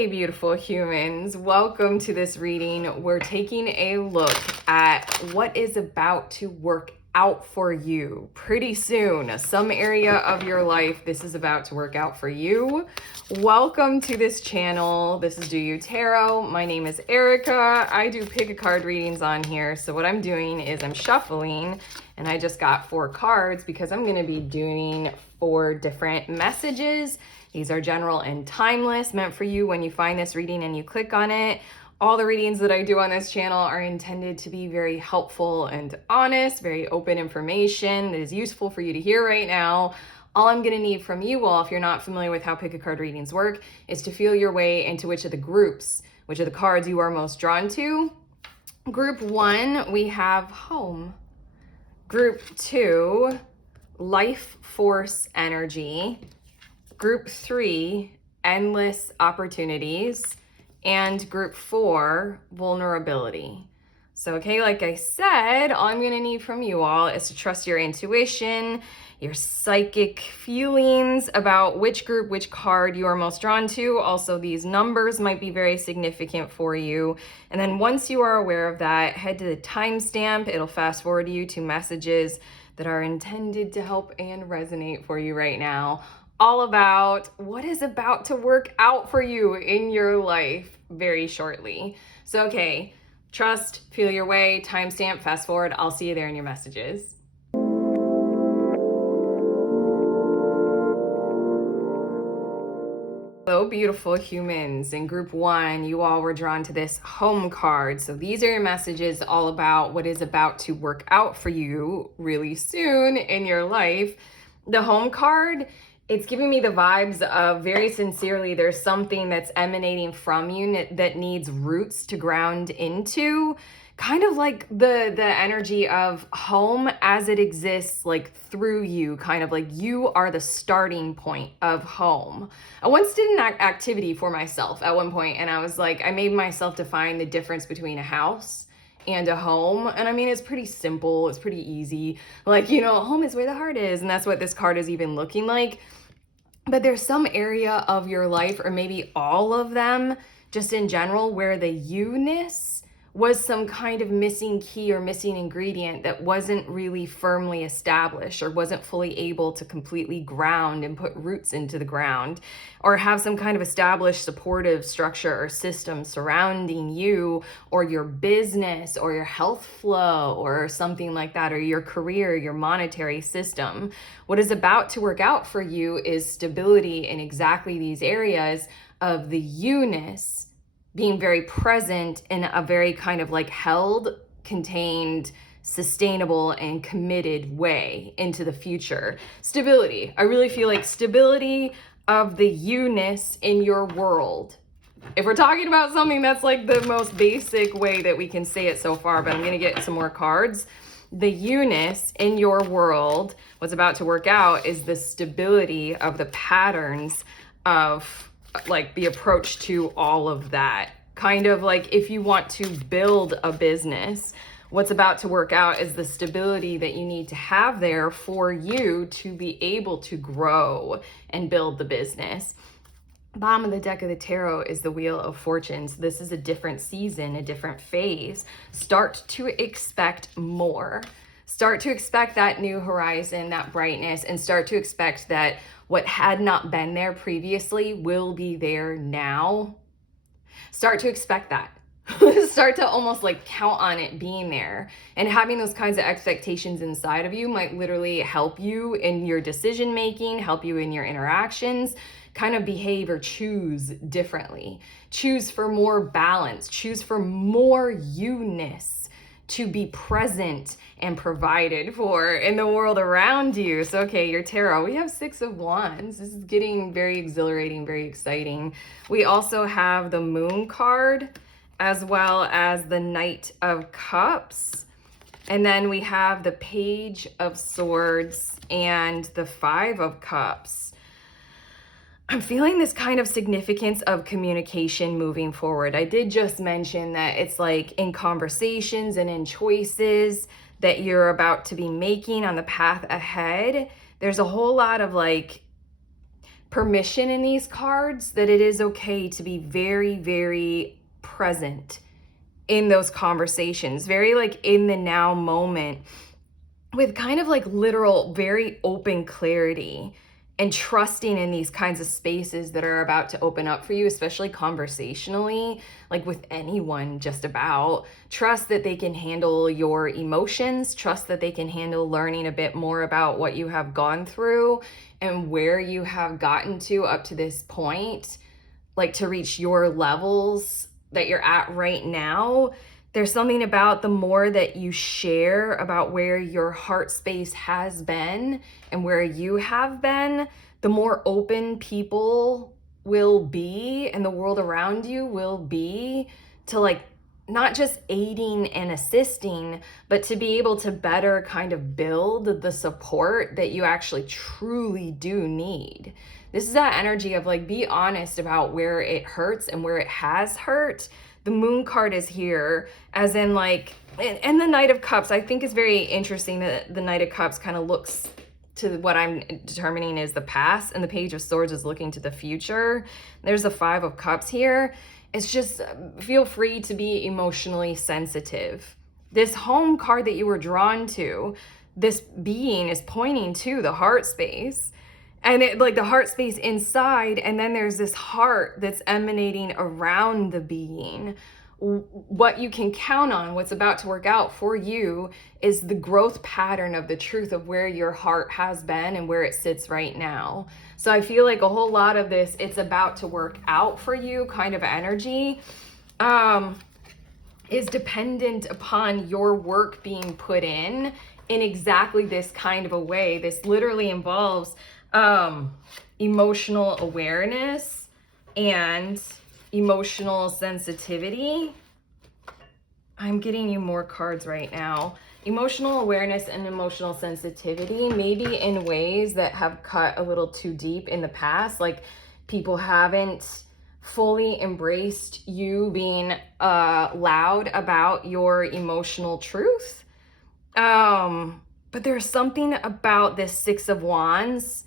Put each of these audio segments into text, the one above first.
Hey beautiful humans, welcome to this reading. We're taking a look at what is about to work out for you pretty soon. Some area of your life, this is about to work out for you. Welcome to this channel. This is Do You Tarot. My name is Erica. I do pick a card readings on here. So what I'm doing is I'm shuffling, and I just got 4 cards because I'm going to be doing 4 different messages. These are general and timeless, meant for you when you find this reading and you click on it. All the readings that I do on this channel are intended to be very helpful and honest, very open information that is useful for you to hear right now. All I'm going to need from you all, if you're not familiar with how pick a card readings work, is to feel your way into which of the groups, which of the cards you are most drawn to. Group 1, we have home. Group 2, life force energy. Group 3, endless opportunities. And group 4, vulnerability. So, okay, like I said, all I'm gonna need from you all is to trust your intuition, your psychic feelings about which group, which card you are most drawn to. Also, these numbers might be very significant for you. And then once you are aware of that, head to the timestamp. It'll fast forward you to messages that are intended to help and resonate for you right now, all about what is about to work out for you in your life very shortly. So, okay, trust, feel your way, timestamp, fast forward. I'll see you there in your messages. Hello, beautiful humans. In group 1, you all were drawn to this home card. So these are your messages all about what is about to work out for you really soon in your life. The home card, it's giving me the vibes of, very sincerely, there's something that's emanating from you that needs roots to ground into. Kind of like the energy of home as it exists, like through you, kind of like you are the starting point of home. I once did an activity for myself at one point, and I was like, I made myself define the difference between a house and a home. And I mean, it's pretty simple, it's pretty easy. Like, home is where the heart is, and that's what this card is even looking like. But there's some area of your life, or maybe all of them, just in general, where the you-ness was some kind of missing key or missing ingredient that wasn't really firmly established, or wasn't fully able to completely ground and put roots into the ground, or have some kind of established supportive structure or system surrounding you or your business or your health flow or something like that, or your career, your monetary system. What is about to work out for you is stability in exactly these areas of the you-ness being very present in a very kind of like held, contained, sustainable, and committed way into the future. Stability. I really feel like stability of the you-ness in your world. If we're talking about something that's like the most basic way that we can say it so far, but I'm going to get some more cards. The you-ness in your world, what's about to work out is the stability of the patterns of like the approach to all of that. Kind of like if you want to build a business, what's about to work out is the stability that you need to have there for you to be able to grow and build the business. Bottom of the deck of the tarot is the Wheel of Fortune. So this is a different season, a different phase. Start to expect more. Start to expect that new horizon, that brightness, and start to expect that what had not been there previously will be there now. Start to expect that. Start to almost like count on it being there. And having those kinds of expectations inside of you might literally help you in your decision making, help you in your interactions, kind of behave or choose differently. Choose for more balance, choose for more you-ness to be present and provided for in the world around you. So, okay, your tarot, we have 6 of Wands. This is getting very exhilarating, very exciting. We also have the Moon card, as well as the Knight of Cups. And then we have the Page of Swords and the 5 of Cups. I'm feeling this kind of significance of communication moving forward. I did just mention that it's like in conversations and in choices that you're about to be making on the path ahead. There's a whole lot of like permission in these cards that it is okay to be very, very present in those conversations, very like in the now moment, with kind of like literal, very open clarity and trusting in these kinds of spaces that are about to open up for you, especially conversationally, like with anyone, just about. Trust that they can handle your emotions, trust that they can handle learning a bit more about what you have gone through and where you have gotten to up to this point, like to reach your levels that you're at right now. There's something about the more that you share about where your heart space has been and where you have been, the more open people will be and the world around you will be to like not just aiding and assisting, but to be able to better kind of build the support that you actually truly do need. This is that energy of like, be honest about where it hurts and where it has hurt. The Moon card is here, as in like, and the Knight of Cups, I think is very interesting that the Knight of Cups kind of looks to what I'm determining is the past, and the Page of Swords is looking to the future. There's the Five of Cups here. It's just, feel free to be emotionally sensitive. This Home card that you were drawn to, this being is pointing to the heart space. And it, like the heart space inside, and then there's this heart that's emanating around the being. What you can count on, what's about to work out for you, is the growth pattern of the truth of where your heart has been and where it sits right now. So I feel like a whole lot of this, it's about to work out for you kind of energy, is dependent upon your work being put in exactly this kind of a way. This literally involves emotional awareness and emotional sensitivity. I'm getting you more cards right now. Emotional awareness and emotional sensitivity, maybe in ways that have cut a little too deep in the past, like people haven't fully embraced you being loud about your emotional truth. But there's something about this Six of Wands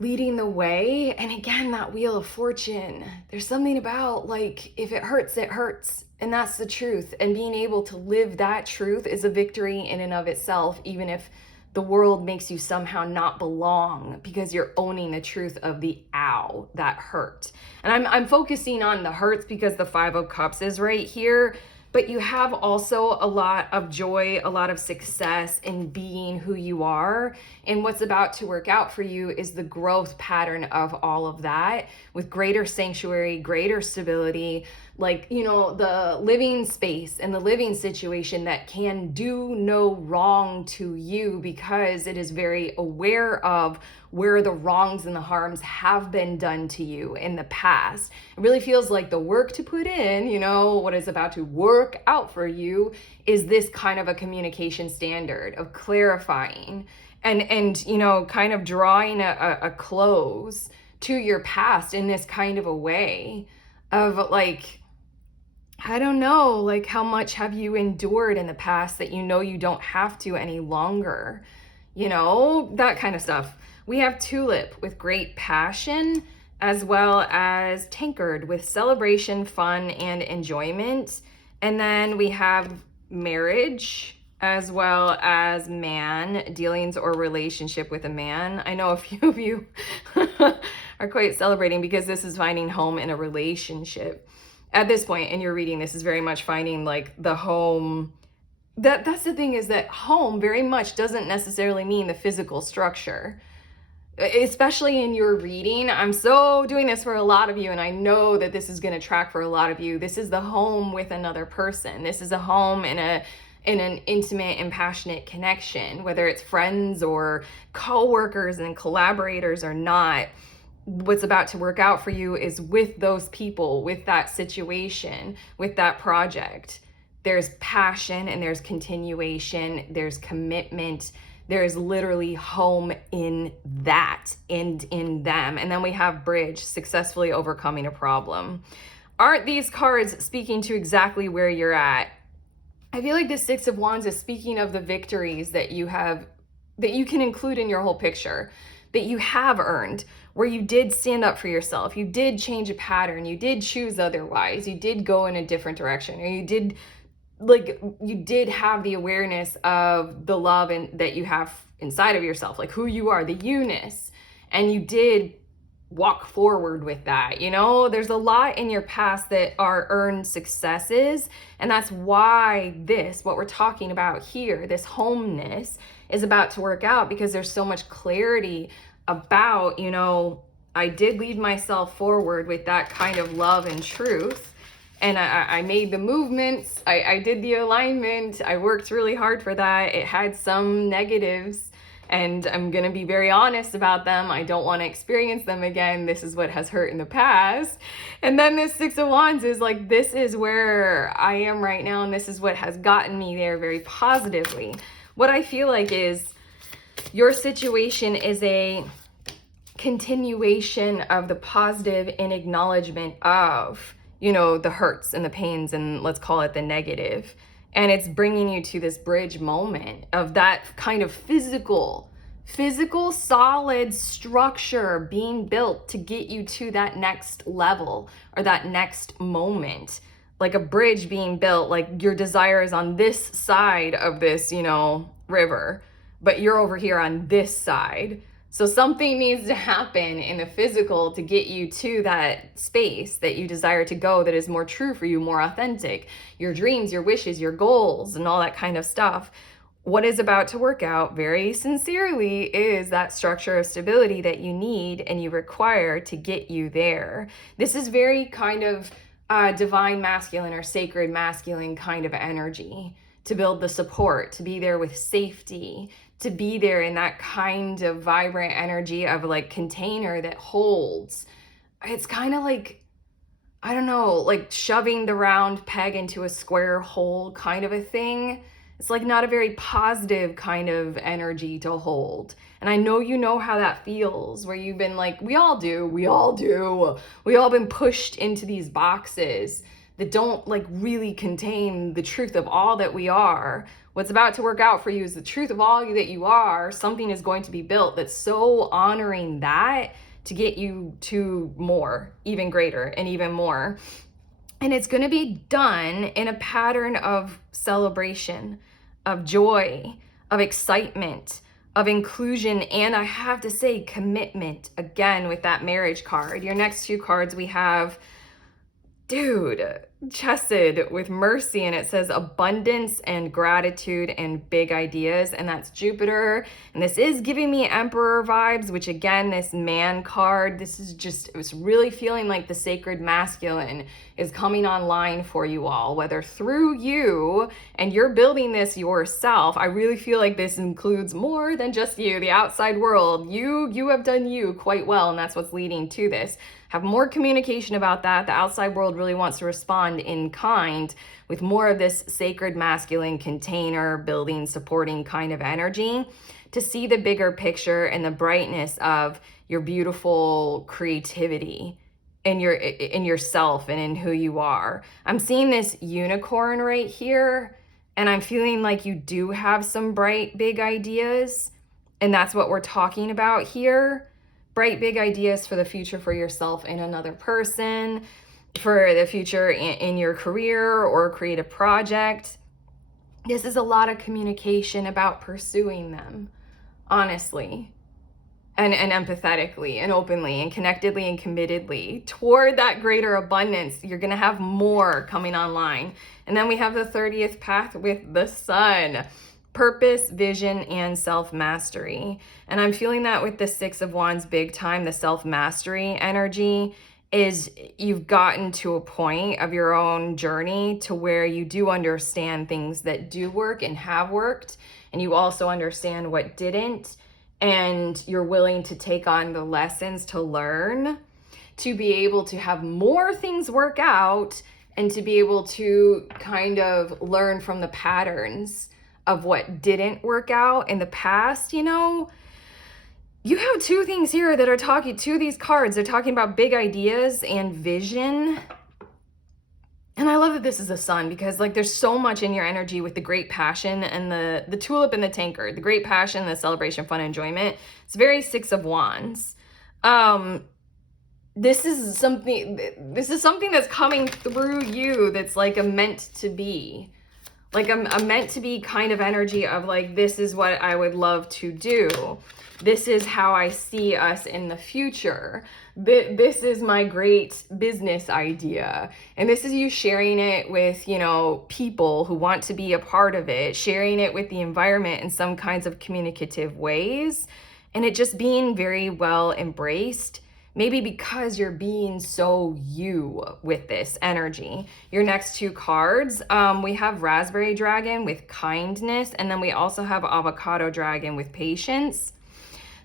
leading the way. And again, that Wheel of Fortune, there's something about like, if it hurts, it hurts. And that's the truth. And being able to live that truth is a victory in and of itself, even if the world makes you somehow not belong, because you're owning the truth of the ow, that hurt. And I'm focusing on the hurts because the Five of Cups is right here. But you have also a lot of joy, a lot of success in being who you are. And what's about to work out for you is the growth pattern of all of that, with greater sanctuary, greater stability, like, you know, the living space and the living situation that can do no wrong to you because it is very aware of where the wrongs and the harms have been done to you in the past. It really feels like the work to put in, you know, what is about to work out for you is this kind of a communication standard of clarifying and you know, kind of drawing a close to your past in this kind of a way of like, I don't know, like how much have you endured in the past that you know you don't have to any longer, you know, that kind of stuff. We have Tulip with great passion, as well as Tankard with celebration, fun, and enjoyment. And then we have Marriage, as well as Man, dealings or relationship with a man. I know a few of you are quite celebrating because this is finding home in a relationship. At this point in your reading, this is very much finding like the home. That's the thing, is that home very much doesn't necessarily mean the physical structure. Especially in your reading, I'm so doing this for a lot of you, and I know that this is going to track for a lot of you. This is the home with another person. This is a home in an intimate and passionate connection, whether it's friends or co-workers and collaborators or not. What's about to work out for you is with those people, with that situation, with that project. There's passion and there's continuation, there's commitment, there's literally home in that and in them. And then we have Bridge, successfully overcoming a problem. Aren't these cards speaking to exactly where you're at? I feel like the Six of Wands is speaking of the victories that you have, that you can include in your whole picture. that you have earned, where you did stand up for yourself, you did change a pattern, you did choose otherwise, you did go in a different direction, or you did have the awareness of the love and that you have inside of yourself, like who you are, the you-ness, and you did walk forward with that. There's a lot in your past that are earned successes, and that's why what we're talking about here, this homeness, is about to work out, because there's so much clarity about, I did lead myself forward with that kind of love and truth, and I made the movements, I did the alignment, I worked really hard for that. It had some negatives, and I'm gonna be very honest about them. I don't want to experience them again. This is what has hurt in the past. And then this Six of Wands is like, this is where I am right now, and this is what has gotten me there very positively. What I feel like is your situation is a continuation of the positive and acknowledgement of, the hurts and the pains, and let's call it the negative. And it's bringing you to this bridge moment of that kind of physical, solid structure being built to get you to that next level or that next moment. Like a bridge being built, like your desire is on this side of this, river, but you're over here on this side. So something needs to happen in the physical to get you to that space that you desire to go, that is more true for you, more authentic, your dreams, your wishes, your goals, and all that kind of stuff. What is about to work out very sincerely is that structure of stability that you need and you require to get you there. This is very kind of divine masculine or sacred masculine kind of energy, to build the support, to be there with safety, to be there in that kind of vibrant energy of like container that holds. It's kind of like, I don't know, like shoving the round peg into a square hole kind of a thing. It's like not a very positive kind of energy to hold. And I know you know how that feels, where you've been like, we all do. We all been pushed into these boxes that don't like really contain the truth of all that we are. What's about to work out for you is the truth of all that you are. Something is going to be built that's so honoring that to get you to more, even greater and even more. And it's going to be done in a pattern of celebration, of joy, of excitement, of inclusion, and I have to say commitment, again with that marriage card. Your next two cards we have, chesed with mercy, and it says abundance and gratitude and big ideas, and that's Jupiter. And this is giving me Emperor vibes, which again, this man card, it was really feeling like the sacred masculine is coming online for you all, whether through you and you're building this yourself. I really feel like this includes more than just you, the outside world. You have done you quite well, and that's what's leading to this. Have more communication about that. The outside world really wants to respond in kind with more of this sacred masculine container building, supporting kind of energy, to see the bigger picture and the brightness of your beautiful creativity in yourself and in who you are. I'm seeing this unicorn right here, and I'm feeling like you do have some bright big ideas, and that's what we're talking about here. Bright big ideas for the future, for yourself and another person, for the future in your career or creative project. This is a lot of communication about pursuing them, honestly, and empathetically and openly and connectedly and committedly toward that greater abundance. You're going to have more coming online. And then we have the 30th path with the sun. Purpose, vision, and self-mastery. And I'm feeling that with the Six of Wands big time. The self-mastery energy is you've gotten to a point of your own journey to where you do understand things that do work and have worked, and you also understand what didn't, and you're willing to take on the lessons to learn, to be able to have more things work out, and to be able to kind of learn from the patterns of what didn't work out in the past. You have two things here that are talking to these cards. They're talking about big ideas and vision. And I love that this is a sun, because like there's so much in your energy with the great passion and the tulip and the tankard, the great passion, the celebration, fun, enjoyment. It's very Six of Wands. Um, this is something that's coming through you that's like a meant to be. Like a meant to be kind of energy of like, this is what I would love to do. This is how I see us in the future. This is my great business idea. And this is you sharing it with, people who want to be a part of it, sharing it with the environment in some kinds of communicative ways, and it just being very well embraced. Maybe because you're being so you with this energy. Your next two cards, we have Raspberry Dragon with kindness, and then we also have Avocado Dragon with patience.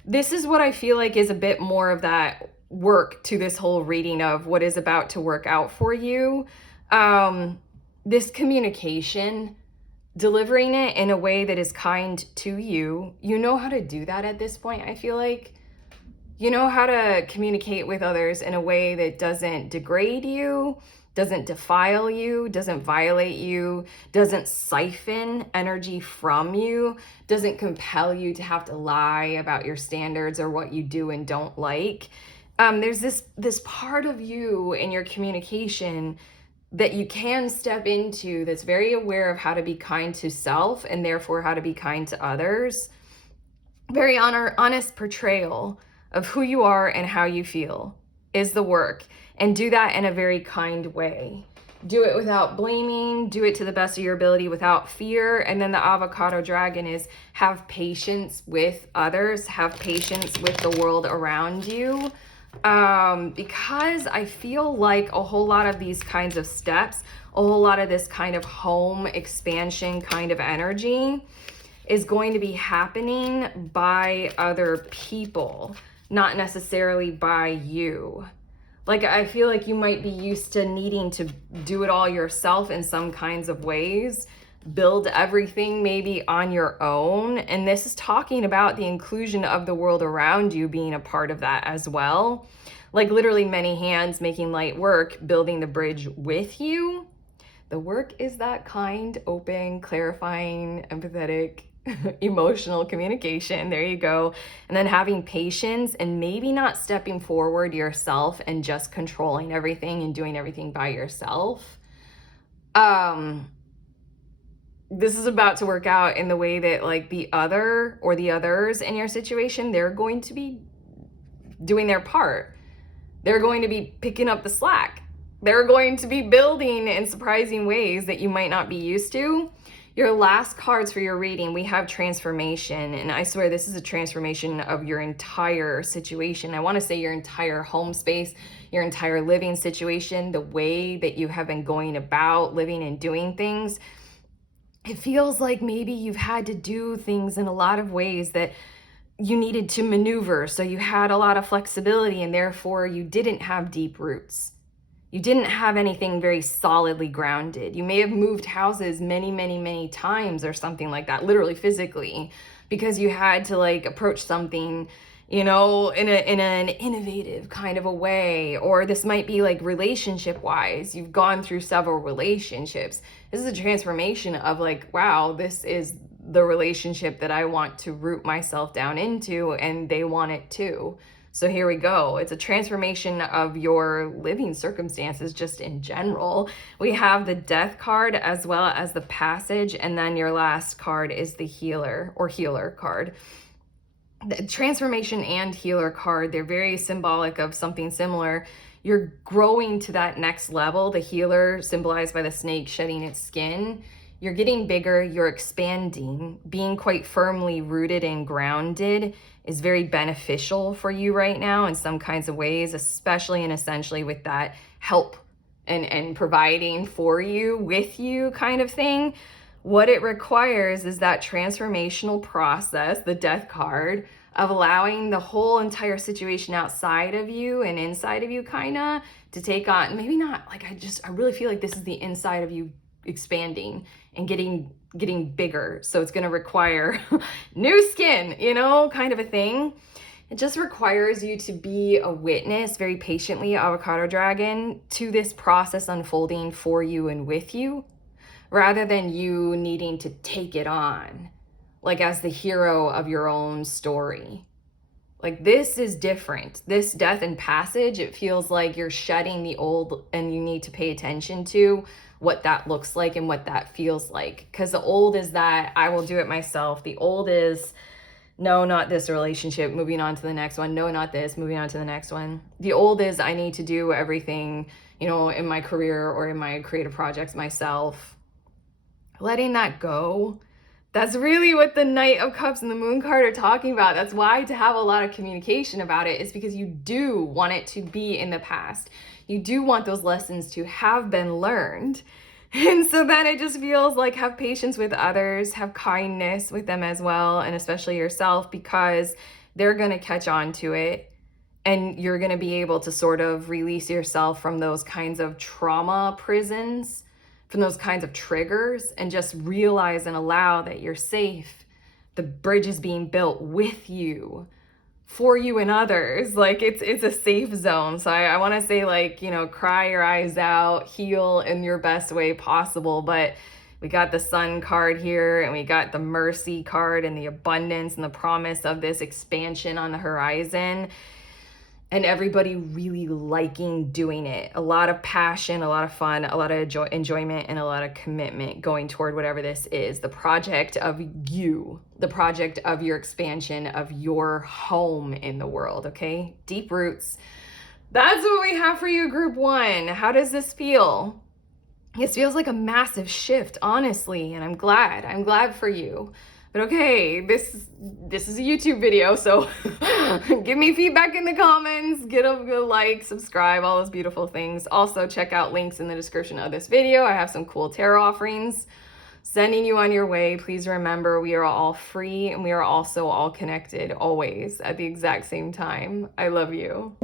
This is what I feel like is a bit more of that work to this whole reading of what is about to work out for you. This communication, delivering it in a way that is kind to you. You know how to do that at this point, I feel like. You know how to communicate with others in a way that doesn't degrade you, doesn't defile you, doesn't violate you, doesn't siphon energy from you, doesn't compel you to have to lie about your standards or what you do and don't like. There's this part of you in your communication that you can step into that's very aware of how to be kind to self and therefore how to be kind to others. Very honest portrayal of who you are and how you feel is the work. And do that in a very kind way. Do it without blaming, do it to the best of your ability without fear. And then the Avocado Dragon is have patience with others, have patience with the world around you. Because I feel like a whole lot of these kinds of steps, a whole lot of this kind of home expansion kind of energy is going to be happening by other people, not necessarily by you. Like, I feel like you might be used to needing to do it all yourself in some kinds of ways, build everything maybe on your own. And this is talking about the inclusion of the world around you being a part of that as well. Like literally many hands making light work, building the bridge with you. The work is that kind, open, clarifying, empathetic, emotional communication. There you go. And then having patience and maybe not stepping forward yourself and just controlling everything and doing everything by yourself. This is about to work out in the way that like the other or the others in your situation, they're going to be doing their part. They're going to be picking up the slack. They're going to be building in surprising ways that you might not be used to. Your last cards for your reading, we have transformation. And I swear this is a transformation of your entire situation. I want to say your entire home space, your entire living situation, the way that you have been going about living and doing things. It feels like maybe you've had to do things in a lot of ways that you needed to maneuver. So you had a lot of flexibility and therefore you didn't have deep roots. You didn't have anything very solidly grounded. You may have moved houses many, many, many times or something like that, literally physically, because you had to like approach something, in an innovative kind of a way. Or this might be like relationship wise. You've gone through several relationships. This is a transformation of like, wow, this is the relationship that I want to root myself down into, and they want it too. So here we go. It's a transformation of your living circumstances just in general. We have the Death card as well as the Passage, and then your last card is the Healer or Healer card. The Transformation and Healer card, they're very symbolic of something similar. You're growing to that next level. The Healer symbolized by the snake shedding its skin. You're getting bigger, you're expanding. Being quite firmly rooted and grounded is very beneficial for you right now in some kinds of ways, especially and essentially with that help and providing for you, with you kind of thing. What it requires is that transformational process, the Death card, of allowing the whole entire situation outside of you and inside of you kind of to take on, maybe not like, I really feel like this is the inside of you expanding and getting bigger. So it's going to require new skin, kind of a thing. It just requires you to be a witness very patiently, Avocado Dragon, to this process unfolding for you and with you, rather than you needing to take it on, like as the hero of your own story. Like, this is different. This death and passage, it feels like you're shedding the old, and you need to pay attention to what that looks like and what that feels like. Because the old is that I will do it myself. The old is, no, not this relationship, moving on to the next one. No, not this, moving on to the next one. The old is I need to do everything, in my career or in my creative projects myself. Letting that go. That's really what the Knight of Cups and the Moon card are talking about. That's why to have a lot of communication about it is because you do want it to be in the past. You do want those lessons to have been learned. And so then it just feels like have patience with others, have kindness with them as well, and especially yourself, because they're going to catch on to it. And you're going to be able to sort of release yourself from those kinds of trauma prisons, from those kinds of triggers, and just realize and allow that you're safe. The bridge is being built with you, for you and others. Like, it's a safe zone. So I want to say, like, cry your eyes out, heal in your best way possible. But we got the Sun card here, and we got the Mercy card, and the abundance and the promise of this expansion on the horizon. And everybody really liking doing it. A lot of passion, a lot of fun, a lot of enjoyment, and a lot of commitment going toward whatever this is. The project of you, the project of your expansion of your home in the world, okay? Deep roots. That's what we have for you, Group 1. How does this feel? This feels like a massive shift, honestly, and I'm glad for you. But okay, this is a YouTube video, so give me feedback in the comments, get a like, subscribe, all those beautiful things. Also, check out links in the description of this video. I have some cool tarot offerings sending you on your way. Please remember, we are all free, and we are also all connected, always, at the exact same time. I love you.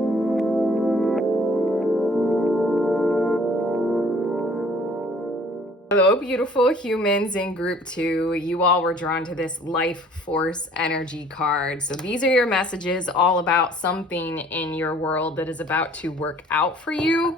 Hello, beautiful humans in Group 2. You all were drawn to this Life Force Energy card. So these are your messages all about something in your world that is about to work out for you.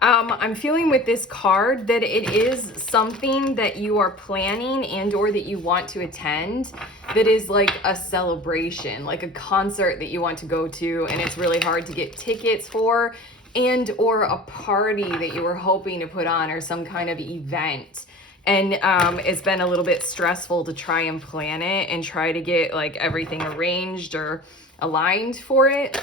I'm feeling with this card that it is something that you are planning and or that you want to attend that is like a celebration, like a concert that you want to go to and it's really hard to get tickets for, and or a party that you were hoping to put on, or some kind of event. And it's been a little bit stressful to try and plan it and try to get like everything arranged or aligned for it.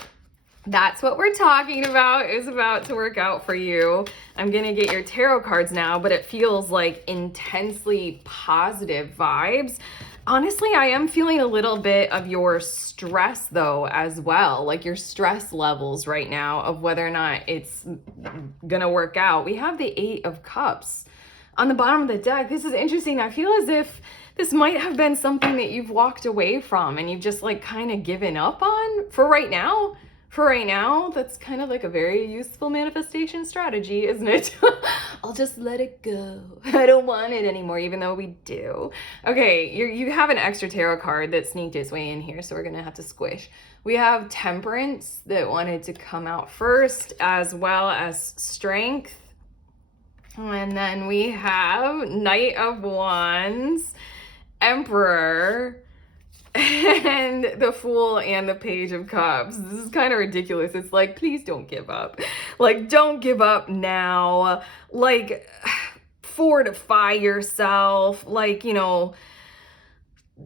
That's what we're talking about, is about to work out for you. I'm gonna get your tarot cards now, but it feels like intensely positive vibes. Honestly, I am feeling a little bit of your stress though as well, like your stress levels right now of whether or not it's gonna work out. We have the 8 of Cups on the bottom of the deck. This is interesting. I feel as if this might have been something that you've walked away from and you've just like kind of given up on for right now. For right now, that's kind of like a very useful manifestation strategy, isn't it? I'll just let it go. I don't want it anymore, even though we do. Okay, you have an extra tarot card that sneaked its way in here, so we're gonna have to squish. We have Temperance that wanted to come out first, as well as Strength. And then we have Knight of Wands, Emperor, and the Fool and the Page of Cups. This is kind of ridiculous. It's like, please don't give up. Like, don't give up now. Like, fortify yourself. Like,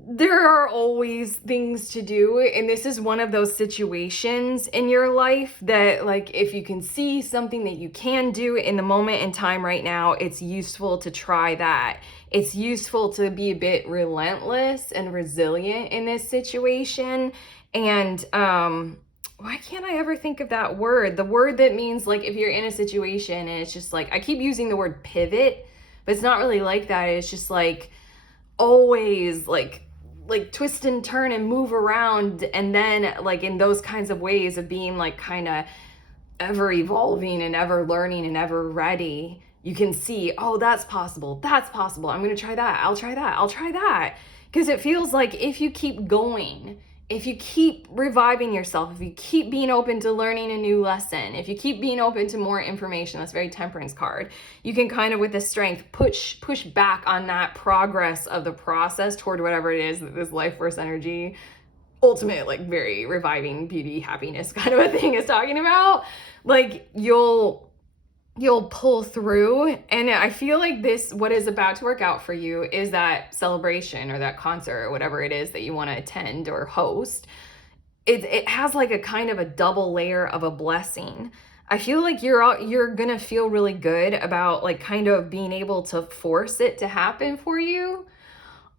there are always things to do, and this is one of those situations in your life that, like, if you can see something that you can do in the moment in time right now, it's useful to try that. It's useful to be a bit relentless and resilient in this situation. And why can't I ever think of that word? The word that means, like, if you're in a situation and it's just like, I keep using the word pivot, but it's not really like that. It's just like always like twist and turn and move around, and then like in those kinds of ways of being like kind of ever evolving and ever learning and ever ready, you can see, oh, that's possible, I'm gonna try that, I'll try that, because it feels like if you keep going if you keep reviving yourself, if you keep being open to learning a new lesson, if you keep being open to more information, that's very Temperance card, you can kind of with this strength push back on that progress of the process toward whatever it is that this life force energy, ultimate, like very reviving beauty, happiness kind of a thing is talking about. Like you'll pull through. And I feel like this, what is about to work out for you is that celebration or that concert or whatever it is that you want to attend or host. It has like a kind of a double layer of a blessing. I feel like you're gonna feel really good about like kind of being able to force it to happen for you.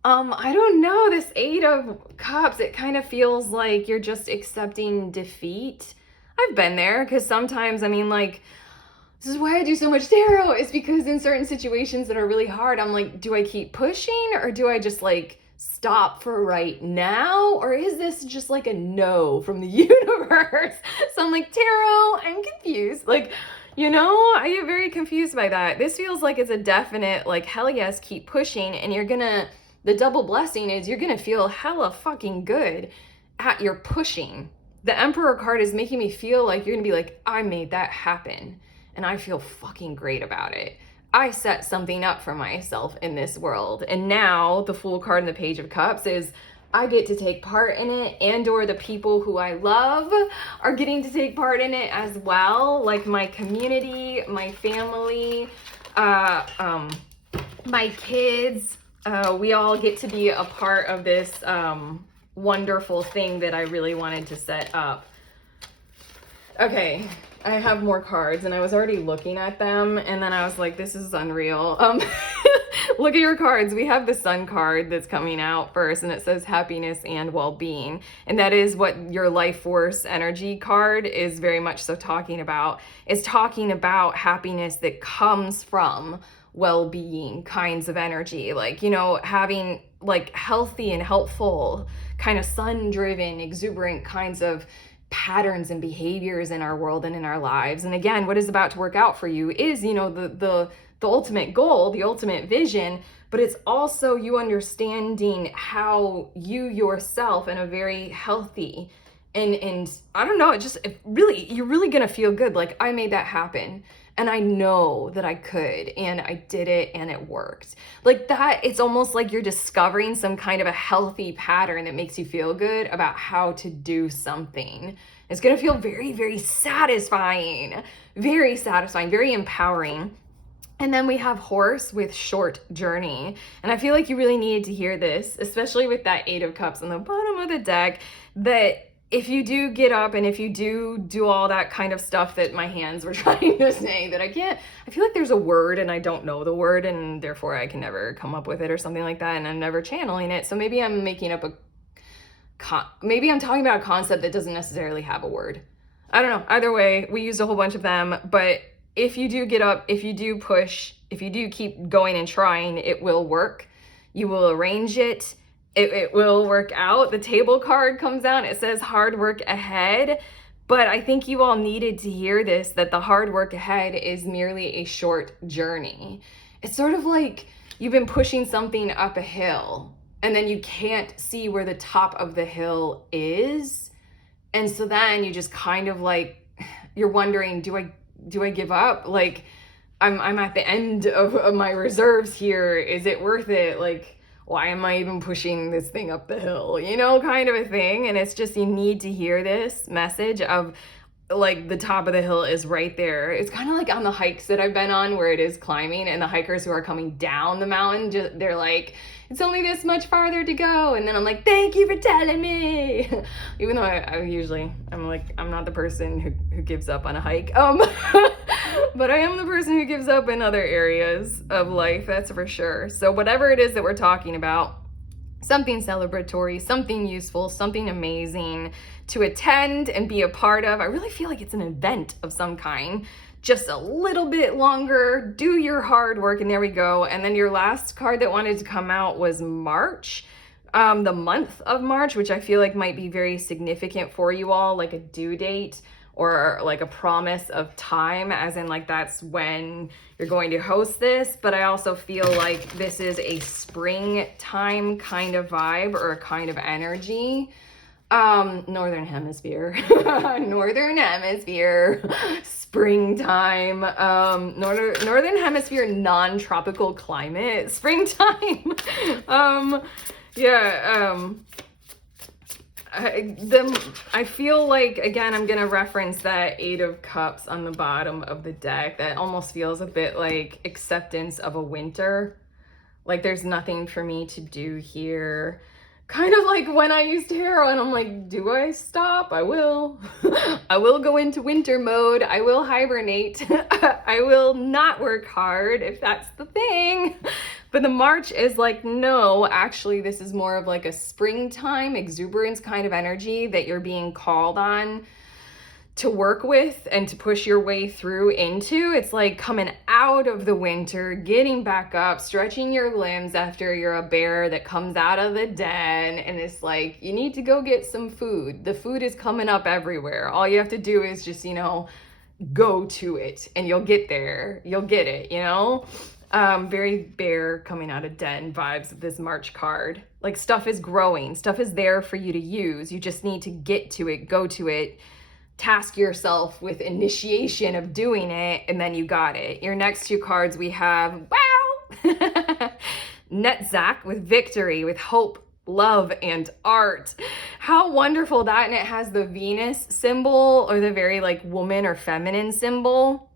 I don't know, this Eight of Cups, it kind of feels like you're just accepting defeat. I've been there because sometimes, I mean, like, this is why I do so much tarot, is because in certain situations that are really hard, I'm like, do I keep pushing or do I just like stop for right now? Or is this just like a no from the universe? So I'm like, tarot, I'm confused. Like, you know, I get very confused by that. This feels like it's a definite, like, hell yes, keep pushing. And the double blessing is you're gonna feel hella fucking good at your pushing. The Emperor card is making me feel like you're gonna be like, I made that happen. And I feel fucking great about it. I set something up for myself in this world. And now the Fool card in the Page of Cups is I get to take part in it, and or the people who I love are getting to take part in it as well. Like my community, my family, my kids, we all get to be a part of this wonderful thing that I really wanted to set up. Okay, I have more cards and I was already looking at them and then I was like, this is unreal. Look at your cards. We have the Sun card that's coming out first and it says happiness and well-being. And that is what your life force energy card is very much so talking about. It's talking about happiness that comes from well-being kinds of energy. Like, you know, having like healthy and helpful kind of sun-driven, exuberant kinds of patterns and behaviors in our world and in our lives. And again, what is about to work out for you is, you know, the ultimate goal, the ultimate vision, but it's also you understanding how you yourself in a very healthy and I don't know, it really, you're really gonna feel good. Like I made that happen and I know that I could and I did it and it worked. Like that, it's almost like you're discovering some kind of a healthy pattern that makes you feel good about how to do something. It's gonna feel very, very satisfying, very empowering. And then we have Horse with Short Journey. And I feel like you really needed to hear this, especially with that Eight of Cups on the bottom of the deck, that if you do get up and if you do all that kind of stuff that my hands were trying to say that I feel like there's a word and I don't know the word and therefore I can never come up with it or something like that and I'm never channeling it. So maybe I'm making up maybe I'm talking about a concept that doesn't necessarily have a word. I don't know. Either way, we used a whole bunch of them, but if you do get up, if you do push, if you do keep going and trying, it will work. You will arrange it. It will work out. The Table card comes out. It says hard work ahead. But I think you all needed to hear this, that the hard work ahead is merely a short journey. It's sort of like you've been pushing something up a hill and then you can't see where the top of the hill is. And so then you just kind of like, you're wondering, do I give up? Like I'm at the end of my reserves here. Is it worth it? Like, why am I even pushing this thing up the hill? You know, kind of a thing. And it's just, you need to hear this message of like the top of the hill is right there. It's kind of like on the hikes that I've been on where it is climbing and the hikers who are coming down the mountain, they're like, it's only this much farther to go. And then I'm like, thank you for telling me. Even though I'm not the person who gives up on a hike. But I am the person who gives up in other areas of life, that's for sure. So whatever it is that we're talking about, something celebratory, something useful, something amazing to attend and be a part of. I really feel like it's an event of some kind. Just a little bit longer, do your hard work, and there we go. And then your last card that wanted to come out was March, the month of March, which I feel like might be very significant for you all, like a due date or like a promise of time, as in like that's when you're going to host this. But I also feel like this is a springtime kind of vibe or a kind of energy. Northern hemisphere. Northern hemisphere. Springtime. Northern hemisphere non-tropical climate. Springtime. um yeah, I feel like, again, I'm gonna reference that Eight of Cups on the bottom of the deck. That almost feels a bit like acceptance of a winter. Like there's nothing for me to do here. Kind of like when I used tarot and I'm like, do I stop? I will. I will go into winter mode. I will hibernate. I will not work hard if that's the thing. But the March is like, no, actually, this is more of like a springtime exuberance kind of energy that you're being called on to work with and to push your way through into. It's like coming out of the winter, getting back up, stretching your limbs after you're a bear that comes out of the den, and it's like, you need to go get some food. The food is coming up everywhere. All you have to do is just, go to it and you'll get there. You'll get it, very bear coming out of den vibes of this March card. Like stuff is growing, stuff is there for you to use. You just need to get to it, go to it, task yourself with initiation of doing it, and then you got it. Your next two cards we have, wow, Netzach with victory, with hope, love, and art. How wonderful that, and it has the Venus symbol, or the very like woman or feminine symbol.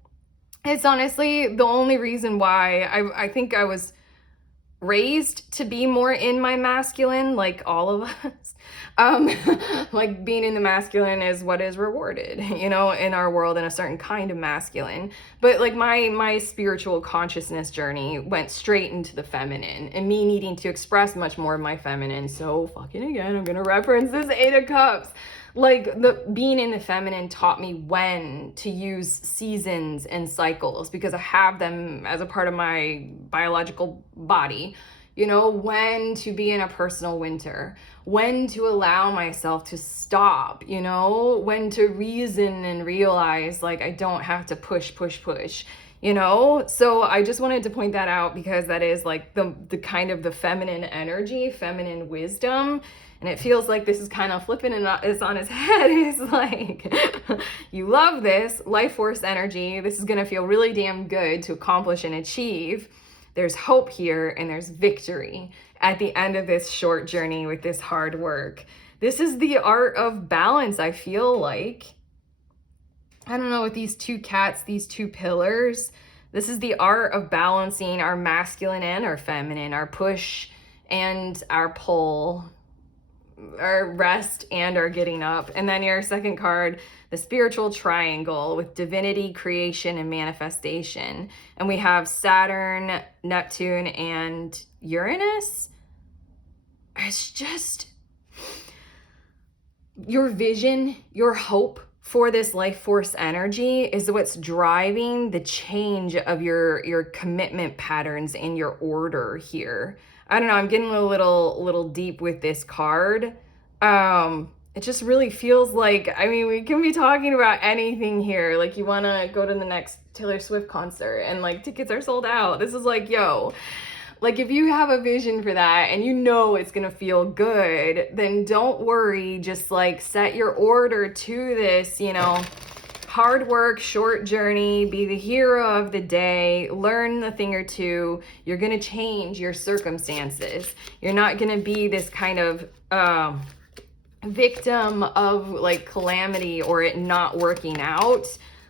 It's honestly the only reason why I think I was raised to be more in my masculine, like all of us. Like being in the masculine is what is rewarded, in our world, in a certain kind of masculine. But like my spiritual consciousness journey went straight into the feminine, and me needing to express much more of my feminine. So fucking again, I'm gonna reference this Eight of Cups. Like the being in the feminine taught me when to use seasons and cycles, because I have them as a part of my biological body. When to be in a personal winter, when to allow myself to stop, when to reason and realize like I don't have to push. So I just wanted to point that out, because that is like the kind of the feminine energy, feminine wisdom. And it feels like this is kind of flipping and it's on his head. It's like, you love this life force energy. This is going to feel really damn good to accomplish and achieve. There's hope here, and there's victory at the end of this short journey with this hard work. This is the art of balance, I feel like. I don't know, with these two cats, these two pillars, this is the art of balancing our masculine and our feminine, our push and our pull, our rest and our getting up. And then your second card, the spiritual triangle with divinity, creation, and manifestation. And we have Saturn, Neptune, and Uranus. It's just your vision, your hope for this life force energy is what's driving the change of your commitment patterns and your order here. I don't know, I'm getting a little deep with this card. It just really feels like, we can be talking about anything here. Like you want to go to the next Taylor Swift concert and like tickets are sold out. This is like, yo, like if you have a vision for that and it's going to feel good, then don't worry. Just like set your order to this, hard work, short journey, be the hero of the day, learn a thing or two. You're going to change your circumstances. You're not going to be this kind of victim of like calamity or it not working out.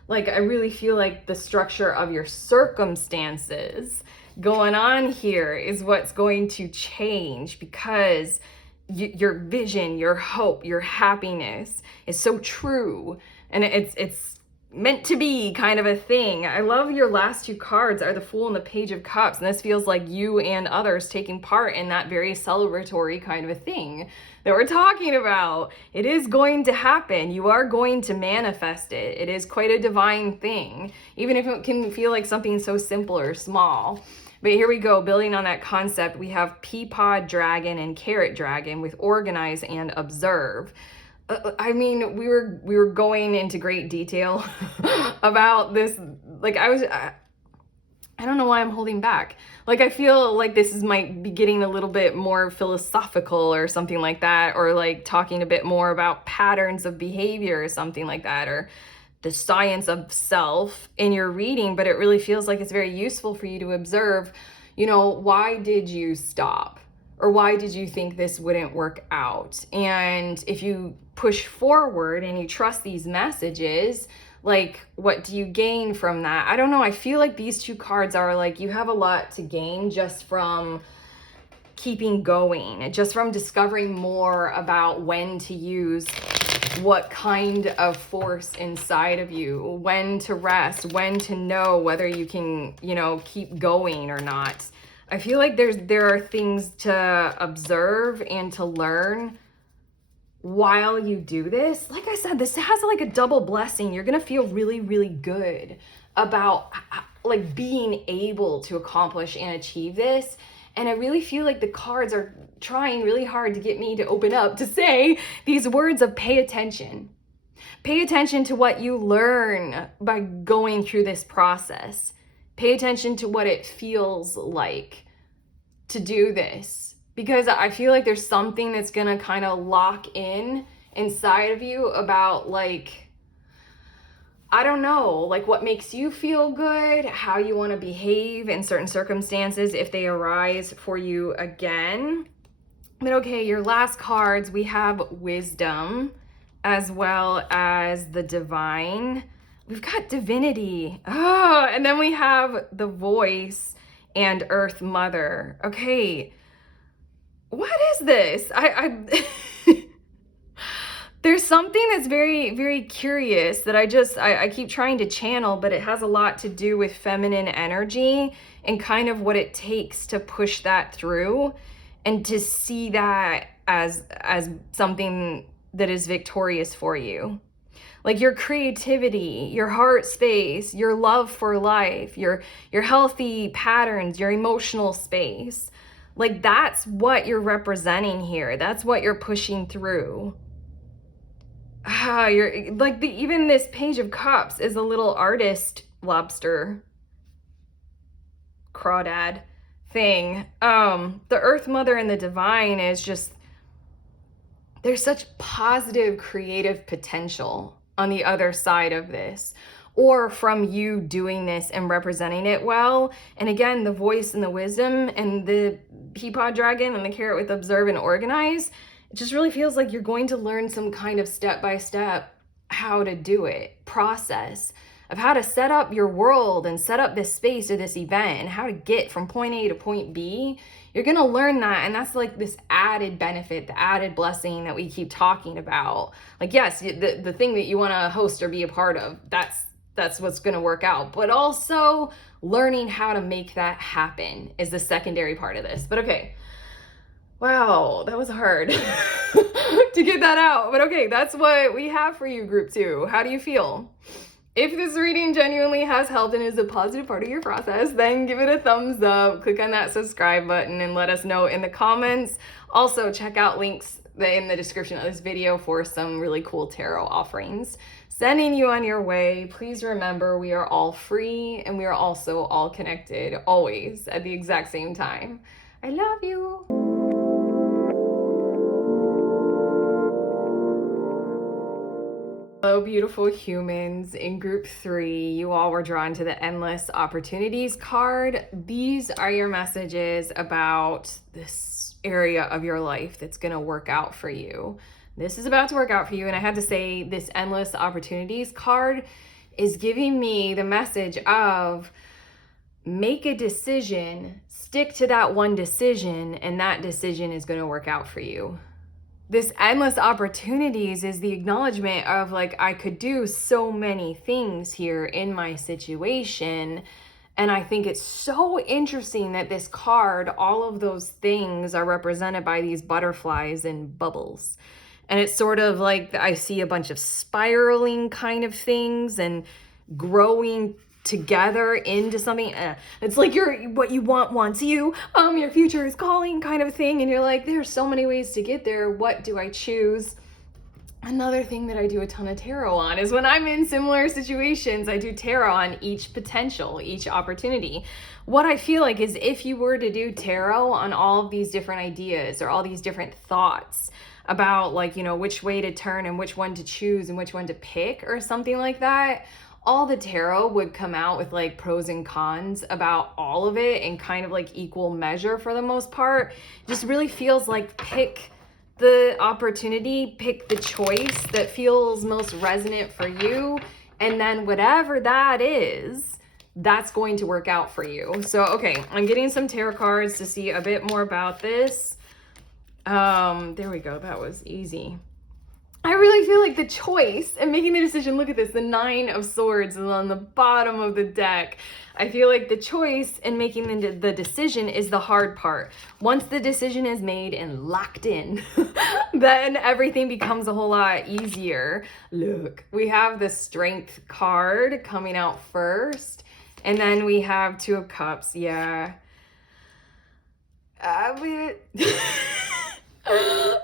Like I really feel like the structure of your circumstances going on here is what's going to change, because your vision, your hope, your happiness is so true, and it's meant to be kind of a thing. I love your last two cards are the Fool and the Page of Cups, and this feels like you and others taking part in that very celebratory kind of a thing that we're talking about. It is going to happen. You are going to manifest it. It is quite a divine thing, even if it can feel like something so simple or small. But here we go, building on that concept, we have Peapod Dragon and Carrot Dragon with Organize and Observe. We were going into great detail about this. Like I don't know why I'm holding back. Like, I feel like this is might be getting a little bit more philosophical or something like that, or like talking a bit more about patterns of behavior or something like that, or the science of self in your reading, but it really feels like it's very useful for you to observe, why did you stop? Or why did you think this wouldn't work out? And if you push forward and you trust these messages, like, what do you gain from that? I don't know. I feel like these two cards are like, you have a lot to gain just from keeping going, just from discovering more about when to use what kind of force inside of you, when to rest, when to know whether you can, keep going or not. I feel like there are things to observe and to learn while you do this. Like I said, this has like a double blessing. You're gonna feel really, really good about like being able to accomplish and achieve this. And I really feel like the cards are trying really hard to get me to open up to say these words of pay attention. Pay attention to what you learn by going through this process. Pay attention to what it feels like to do this, because I feel like there's something that's gonna kind of lock in inside of you about, like, I don't know, like what makes you feel good, how you want to behave in certain circumstances if they arise for you again. But okay, your last cards, we have wisdom as well as the divine. We've got divinity. Oh, and then we have the voice and earth mother. Okay, what is this? I there's something that's very, very curious that I keep trying to channel, but it has a lot to do with feminine energy and kind of what it takes to push that through and to see that as something that is victorious for you. Like your creativity, your heart space, your love for life, your healthy patterns, your emotional space. Like that's what you're representing here. That's what you're pushing through. You're like even this Page of Cups is a little artist lobster crawdad thing. The Earth Mother and the Divine is just, there's such positive creative potential on the other side of this, or from you doing this and representing it well. And again, the voice and the wisdom and the Peapod Dragon and the carrot with observe and organize, it just really feels like you're going to learn some kind of step-by-step how to do it, process of how to set up your world and set up this space or this event and how to get from point A to point B. You're going to learn that. And that's like this added benefit, the added blessing that we keep talking about. Like, yes, the thing that you want to host or be a part of, that's what's going to work out. But also learning how to make that happen is the secondary part of this. But okay. Wow, that was hard to get that out. But okay, that's what we have for you, group 2. How do you feel? If this reading genuinely has helped and is a positive part of your process, then give it a thumbs up, click on that subscribe button, and let us know in the comments. Also, check out links in the description of this video for some really cool tarot offerings. Sending you on your way. Please remember, we are all free and we are also all connected, always at the exact same time. I love you. Hello, beautiful humans. In group 3, you all were drawn to the Endless Opportunities card. These are your messages about this area of your life that's going to work out for you. This is about to work out for you. And I had to say, this Endless Opportunities card is giving me the message of make a decision, stick to that one decision, and that decision is going to work out for you. This endless opportunities is the acknowledgement of like, I could do so many things here in my situation. And I think it's so interesting that this card, all of those things are represented by these butterflies and bubbles. And it's sort of like, I see a bunch of spiraling kind of things and growing together into something. It's like what you want wants you, your future is calling kind of thing, and you're like, there's so many ways to get there, what do I choose? Another thing that I do a ton of tarot on is when I'm in similar situations, I do tarot on each potential, each opportunity. What I feel like is if you were to do tarot on all of these different ideas or all these different thoughts about, like, you know, which way to turn and which one to choose and which one to pick or something like that, all the tarot would come out with like pros and cons about all of it in kind of like equal measure for the most part. Just really feels like pick the opportunity, pick the choice that feels most resonant for you, and then whatever that is, that's going to work out for you. So, okay, I'm getting some tarot cards to see a bit more about this. There we go. That was easy. I really feel like the choice and making the decision, look at this, the 9 of Swords is on the bottom of the deck. I feel like the choice and making the decision is the hard part. Once the decision is made and locked in, then everything becomes a whole lot easier. Look, we have the Strength card coming out first, and then we have 2 of Cups. Yeah.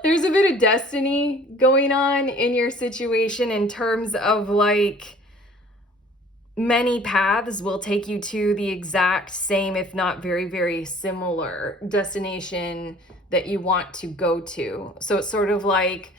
There's a bit of destiny going on in your situation in terms of like many paths will take you to the exact same, if not very, very similar destination that you want to go to. So it's sort of like,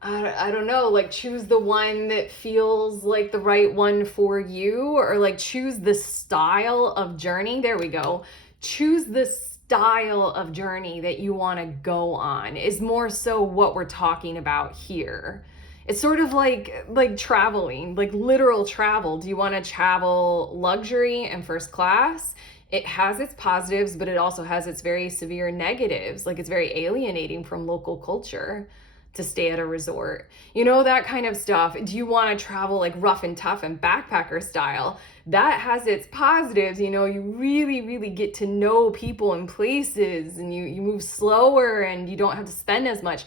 I don't know, like choose the one that feels like the right one for you, or like choose the style of journey. There we go. Choose the style of journey that you want to go on is more so what we're talking about here. It's sort of like traveling, like literal travel. Do you want to travel luxury and first class? It has its positives, but it also has its very severe negatives. Like it's very alienating from local culture to stay at a resort. You know, that kind of stuff. Do you want to travel like rough and tough and backpacker style? That has its positives. You know, you really, really get to know people and places, and you move slower and you don't have to spend as much.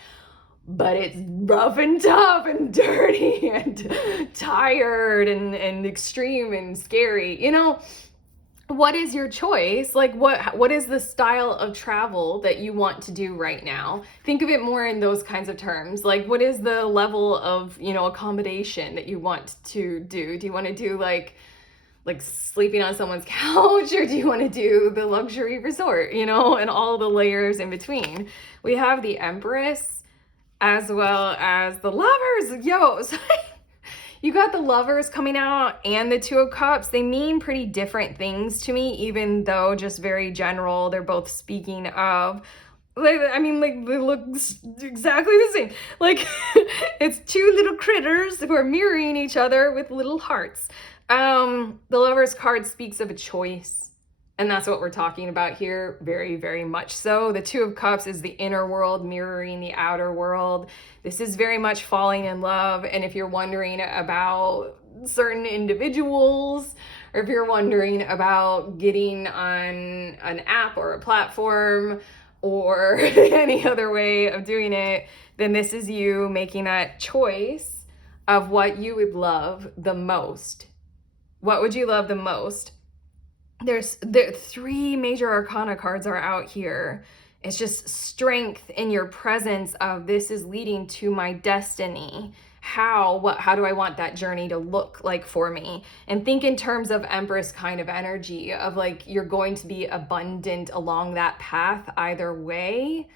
But it's rough and tough and dirty and tired and extreme and scary. You know, what is your choice? Like what is the style of travel that you want to do right now? Think of it more in those kinds of terms. Like what is the level of, you know, accommodation that you want to do? Do you want to do like sleeping on someone's couch, or do you want to do the luxury resort, you know, and all the layers in between? We have the Empress as well as the Lovers. Yo, so you got the Lovers coming out and the 2 of Cups. They mean pretty different things to me, even though just very general. They're both speaking of, I mean, like they look exactly the same. Like it's 2 little critters who are mirroring each other with little hearts. The Lovers card speaks of a choice. And that's what we're talking about here, very, very much so. The 2 of Cups is the inner world mirroring the outer world. This is very much falling in love. And if you're wondering about certain individuals, or if you're wondering about getting on an app or a platform or any other way of doing it, then this is you making that choice of what you would love the most. What would you love the most? There's 3 major arcana cards are out here. It's just strength in your presence of this is leading to my destiny. How do I want that journey to look like for me? And think in terms of Empress kind of energy of like you're going to be abundant along that path either way,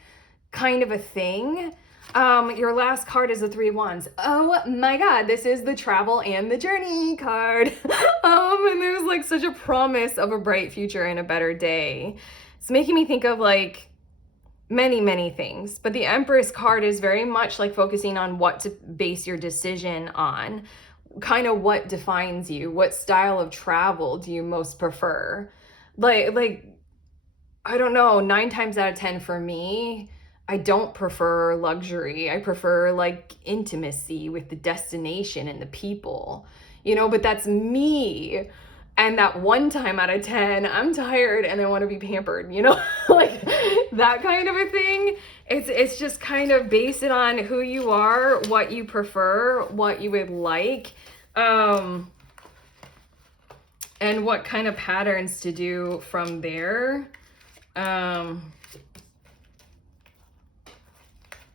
kind of a thing. Your last card is the 3 of Wands. Oh my God, this is the travel and the journey card. And there's like such a promise of a bright future and a better day. It's making me think of like many, many things, but the Empress card is very much like focusing on what to base your decision on, kind of what defines you, what style of travel do you most prefer? Like, I don't know, 9 times out of 10 for me, I don't prefer luxury. I prefer like intimacy with the destination and the people, you know, but that's me. And that 1 time out of 10, I'm tired and I want to be pampered, you know, like that kind of a thing. It's just kind of based it on who you are, what you prefer, what you would like, and what kind of patterns to do from there.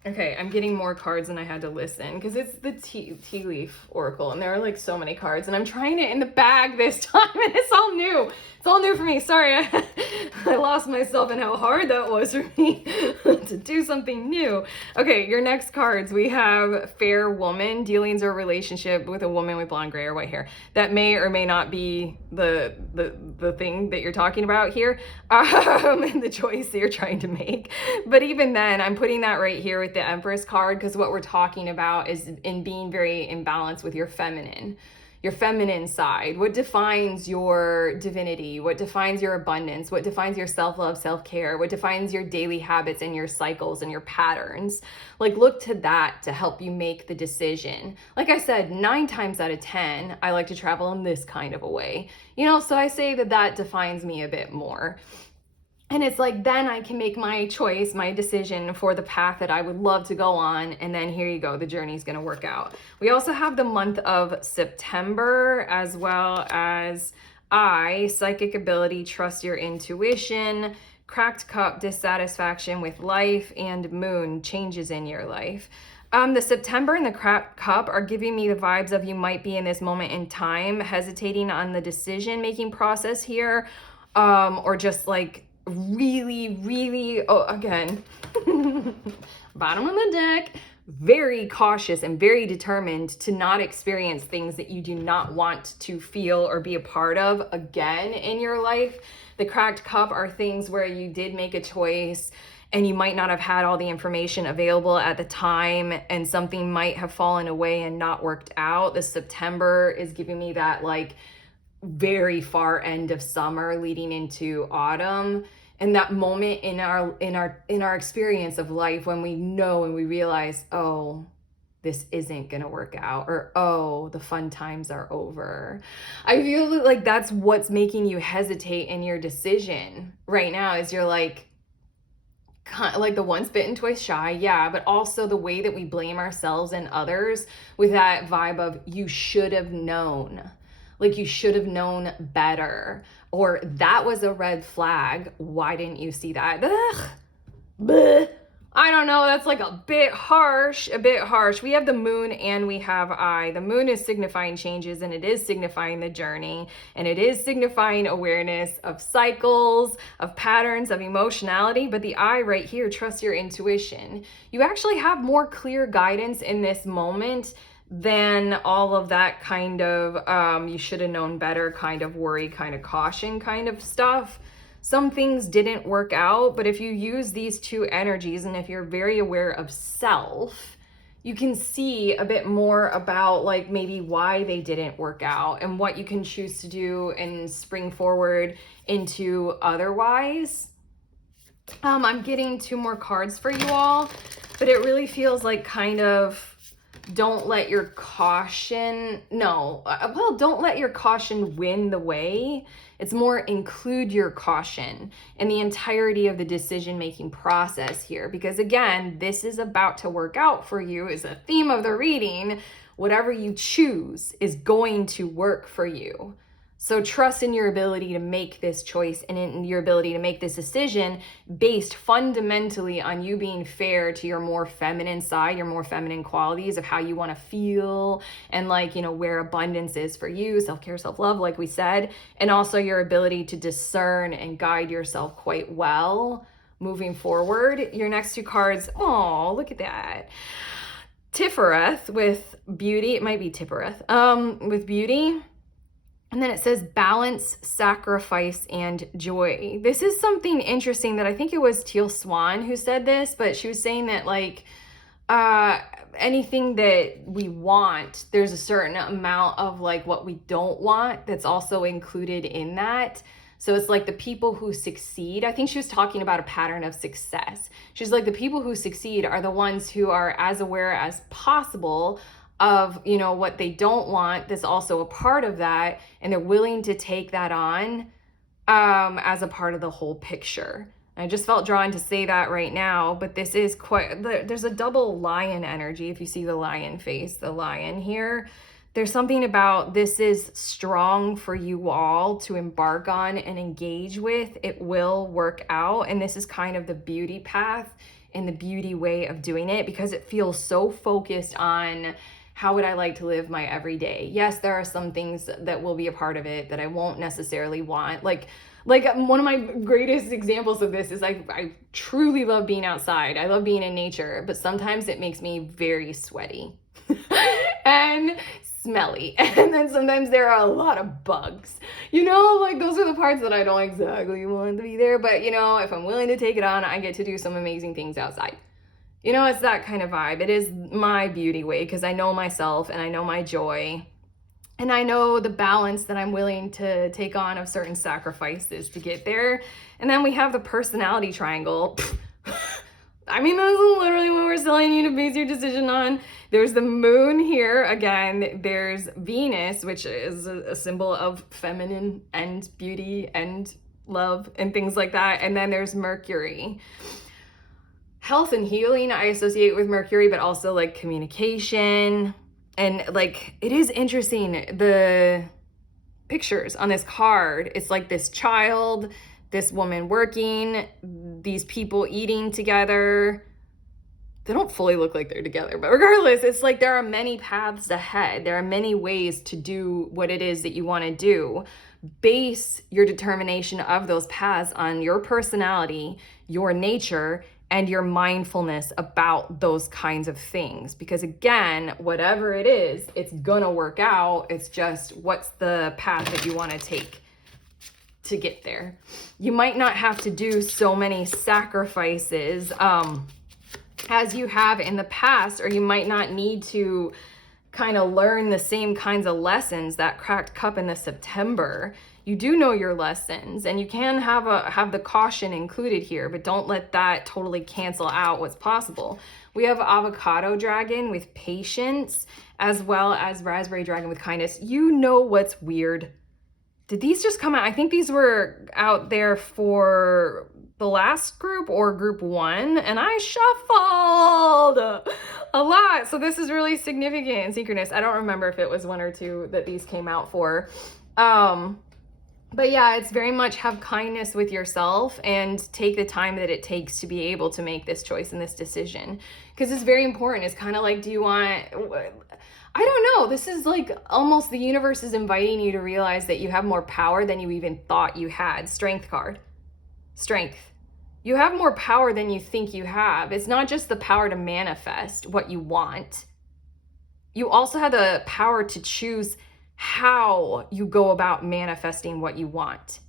Okay, I'm getting more cards than I had to listen because it's the tea leaf oracle, and there are like so many cards, and I'm trying it in the bag this time, and it's all new. It's all new for me. Sorry, I lost myself in how hard that was for me to do something new. Okay, your next cards, we have Fair Woman, dealings or relationship with a woman with blonde, gray, or white hair. That may or may not be the thing that you're talking about here, and the choice that you're trying to make. But even then, I'm putting that right here with the Empress card, because what we're talking about is in being very in balance with your feminine side. What defines your divinity? What defines your abundance? What defines your self-love, self-care? What defines your daily habits and your cycles and your patterns? Like, look to that to help you make the decision. Like I said, 9 times out of 10, I like to travel in this kind of a way. So I say that defines me a bit more. And it's like, then I can make my choice, my decision for the path that I would love to go on. And then here you go, the journey's gonna work out. We also have the month of September, as well as psychic ability, trust your intuition, cracked cup, dissatisfaction with life, and moon, changes in your life. The September and the cracked cup are giving me the vibes of you might be in this moment in time, hesitating on the decision-making process here, or just like, really, again, bottom of the deck, very cautious and very determined to not experience things that you do not want to feel or be a part of again in your life. The cracked cup are things where you did make a choice and you might not have had all the information available at the time, and something might have fallen away and not worked out. The September is giving me that like very far end of summer leading into autumn, and that moment in our experience of life when we know and we realize, oh, this isn't gonna work out, or oh, the fun times are over. I feel like that's what's making you hesitate in your decision right now, is you're like, kind of like the once bitten twice shy, yeah, but also the way that we blame ourselves and others with that vibe of you should have known. Like, you should have known better, or that was a red flag. Why didn't you see that? Ugh. Bleh. I don't know. That's like a bit harsh, We have the moon and we have The moon is signifying changes, and it is signifying the journey, and it is signifying awareness of cycles, of patterns, of emotionality. But the right here, trust your intuition. You actually have more clear guidance in this moment than all of that kind of you should have known better kind of worry, kind of caution kind of stuff. Some things didn't work out, but if you use these two energies, and if you're very aware of self, you can see a bit more about like maybe why they didn't work out and what you can choose to do and spring forward into otherwise. I'm getting 2 more cards for you all, but it really feels like kind of don't let your caution win the way. It's more include your caution in the entirety of the decision-making process here, because again, this is about to work out for you, is a theme of the reading. Whatever you choose is going to work for you. So trust in your ability to make this choice and in your ability to make this decision based fundamentally on you being fair to your more feminine side, your more feminine qualities of how you want to feel, and like, where abundance is for you, self-care, self-love, like we said, and also your ability to discern and guide yourself quite well moving forward. Your next 2 cards, oh, look at that. Tifereth with beauty. It might be Tippereth with beauty. And then it says balance, sacrifice, and joy. This is something interesting that I think it was Teal Swan who said this, but she was saying that like anything that we want, there's a certain amount of like what we don't want that's also included in that. So it's like the people who succeed, I think she was talking about a pattern of success. She's like, the people who succeed are the ones who are as aware as possible of, what they don't want, that's also a part of that, and they're willing to take that on as a part of the whole picture. I just felt drawn to say that right now, but this is there's a double lion energy. If you see the lion face, the lion here, There's something about this is strong for you all to embark on and engage with. It will work out. And this is kind of the beauty path and the beauty way of doing it, because it feels so focused on how would I like to live my everyday. Yes, there are some things that will be a part of it that I won't necessarily want. Like one of my greatest examples of this is I truly love being outside. I love being in nature, but sometimes it makes me very sweaty and smelly. And then sometimes there are a lot of bugs, like those are the parts that I don't exactly want to be there. But if I'm willing to take it on, I get to do some amazing things outside. It's that kind of vibe. It is my beauty way, because I know myself and I know my joy. And I know the balance that I'm willing to take on of certain sacrifices to get there. And then we have the personality triangle. I mean, this is literally what we're telling you to base your decision on. There's the moon here. Again, there's Venus, which is a symbol of feminine and beauty and love and things like that. And then there's Mercury. Health and healing I associate with Mercury, but also like communication. And like, it is interesting, the pictures on this card, it's like this child, this woman working, these people eating together. They don't fully look like they're together, but regardless, it's like there are many paths ahead. There are many ways to do what it is that you want to do. Base your determination of those paths on your personality, your nature, and your mindfulness about those kinds of things. Because again, whatever it is, it's gonna work out. It's just what's the path that you want to take to get there. You might not have to do so many sacrifices as you have in the past, or you might not need to kind of learn the same kinds of lessons. That cracked cup in the September, you do know your lessons, and you can have the caution included here, but don't let that totally cancel out what's possible. We have avocado dragon with patience, as well as raspberry dragon with kindness. You know what's weird? Did these just come out? I think these were out there for the last group or group 1, and I shuffled a lot. So this is really significant and synchronous. I don't remember if it was 1 or 2 that these came out for. But yeah, it's very much have kindness with yourself and take the time that it takes to be able to make this choice and this decision. Because it's very important. It's kind of like, do you want, I don't know. This is like almost the universe is inviting you to realize that you have more power than you even thought you had. Strength card. Strength. You have more power than you think you have. It's not just the power to manifest what you want. You also have the power to choose how you go about manifesting what you want.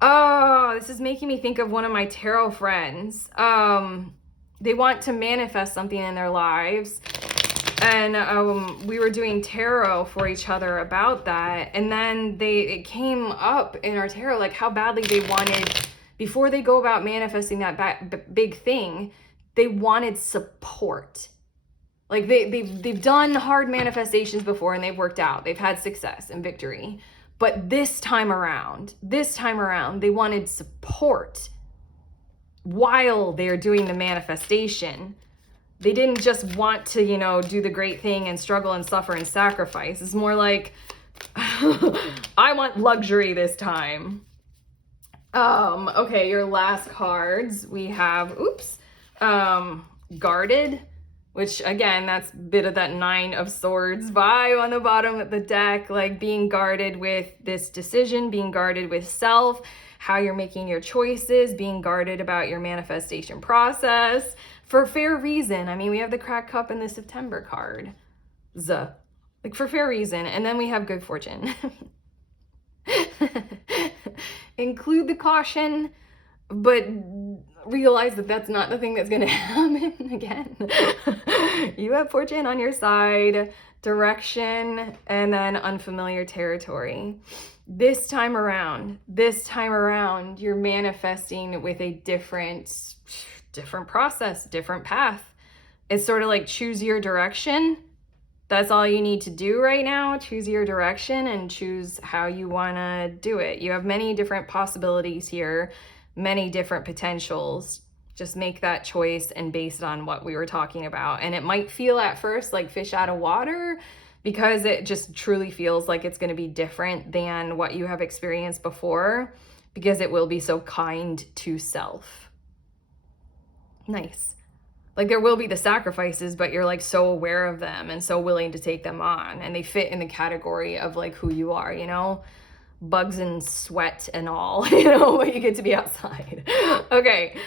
Oh, this is making me think of one of my tarot friends. They want to manifest something in their lives. And we were doing tarot for each other about that. And then it came up in our tarot, like how badly they wanted, before they go about manifesting that big thing, they wanted support. Like they've done hard manifestations before and they've worked out. They've had success and victory. But this time around, they wanted support while they're doing the manifestation. They didn't just want to, do the great thing and struggle and suffer and sacrifice. It's more like, I want luxury this time. Okay, your last cards. We have, guarded. Which again, that's a bit of that 9 of Swords vibe on the bottom of the deck, like being guarded with this decision, being guarded with self, how you're making your choices, being guarded about your manifestation process for fair reason. I mean, we have the cracked cup in the September card. Like for fair reason. And then we have good fortune. Include the caution, but realize that that's not the thing that's going to happen again. You have fortune on your side, direction, and then unfamiliar territory. This time around, you're manifesting with a different process, different path. It's sort of like choose your direction. That's all you need to do right now. Choose your direction and choose how you want to do it. You have many different possibilities here, many different potentials. Just make that choice and based on what we were talking about. And it might feel at first like fish out of water because it just truly feels like it's going to be different than what you have experienced before, because it will be so kind to self. Nice. Like there will be the sacrifices, but you're like so aware of them and so willing to take them on. And they fit in the category of like who you are, you know? Bugs and sweat and all, you know, but you get to be outside. Okay.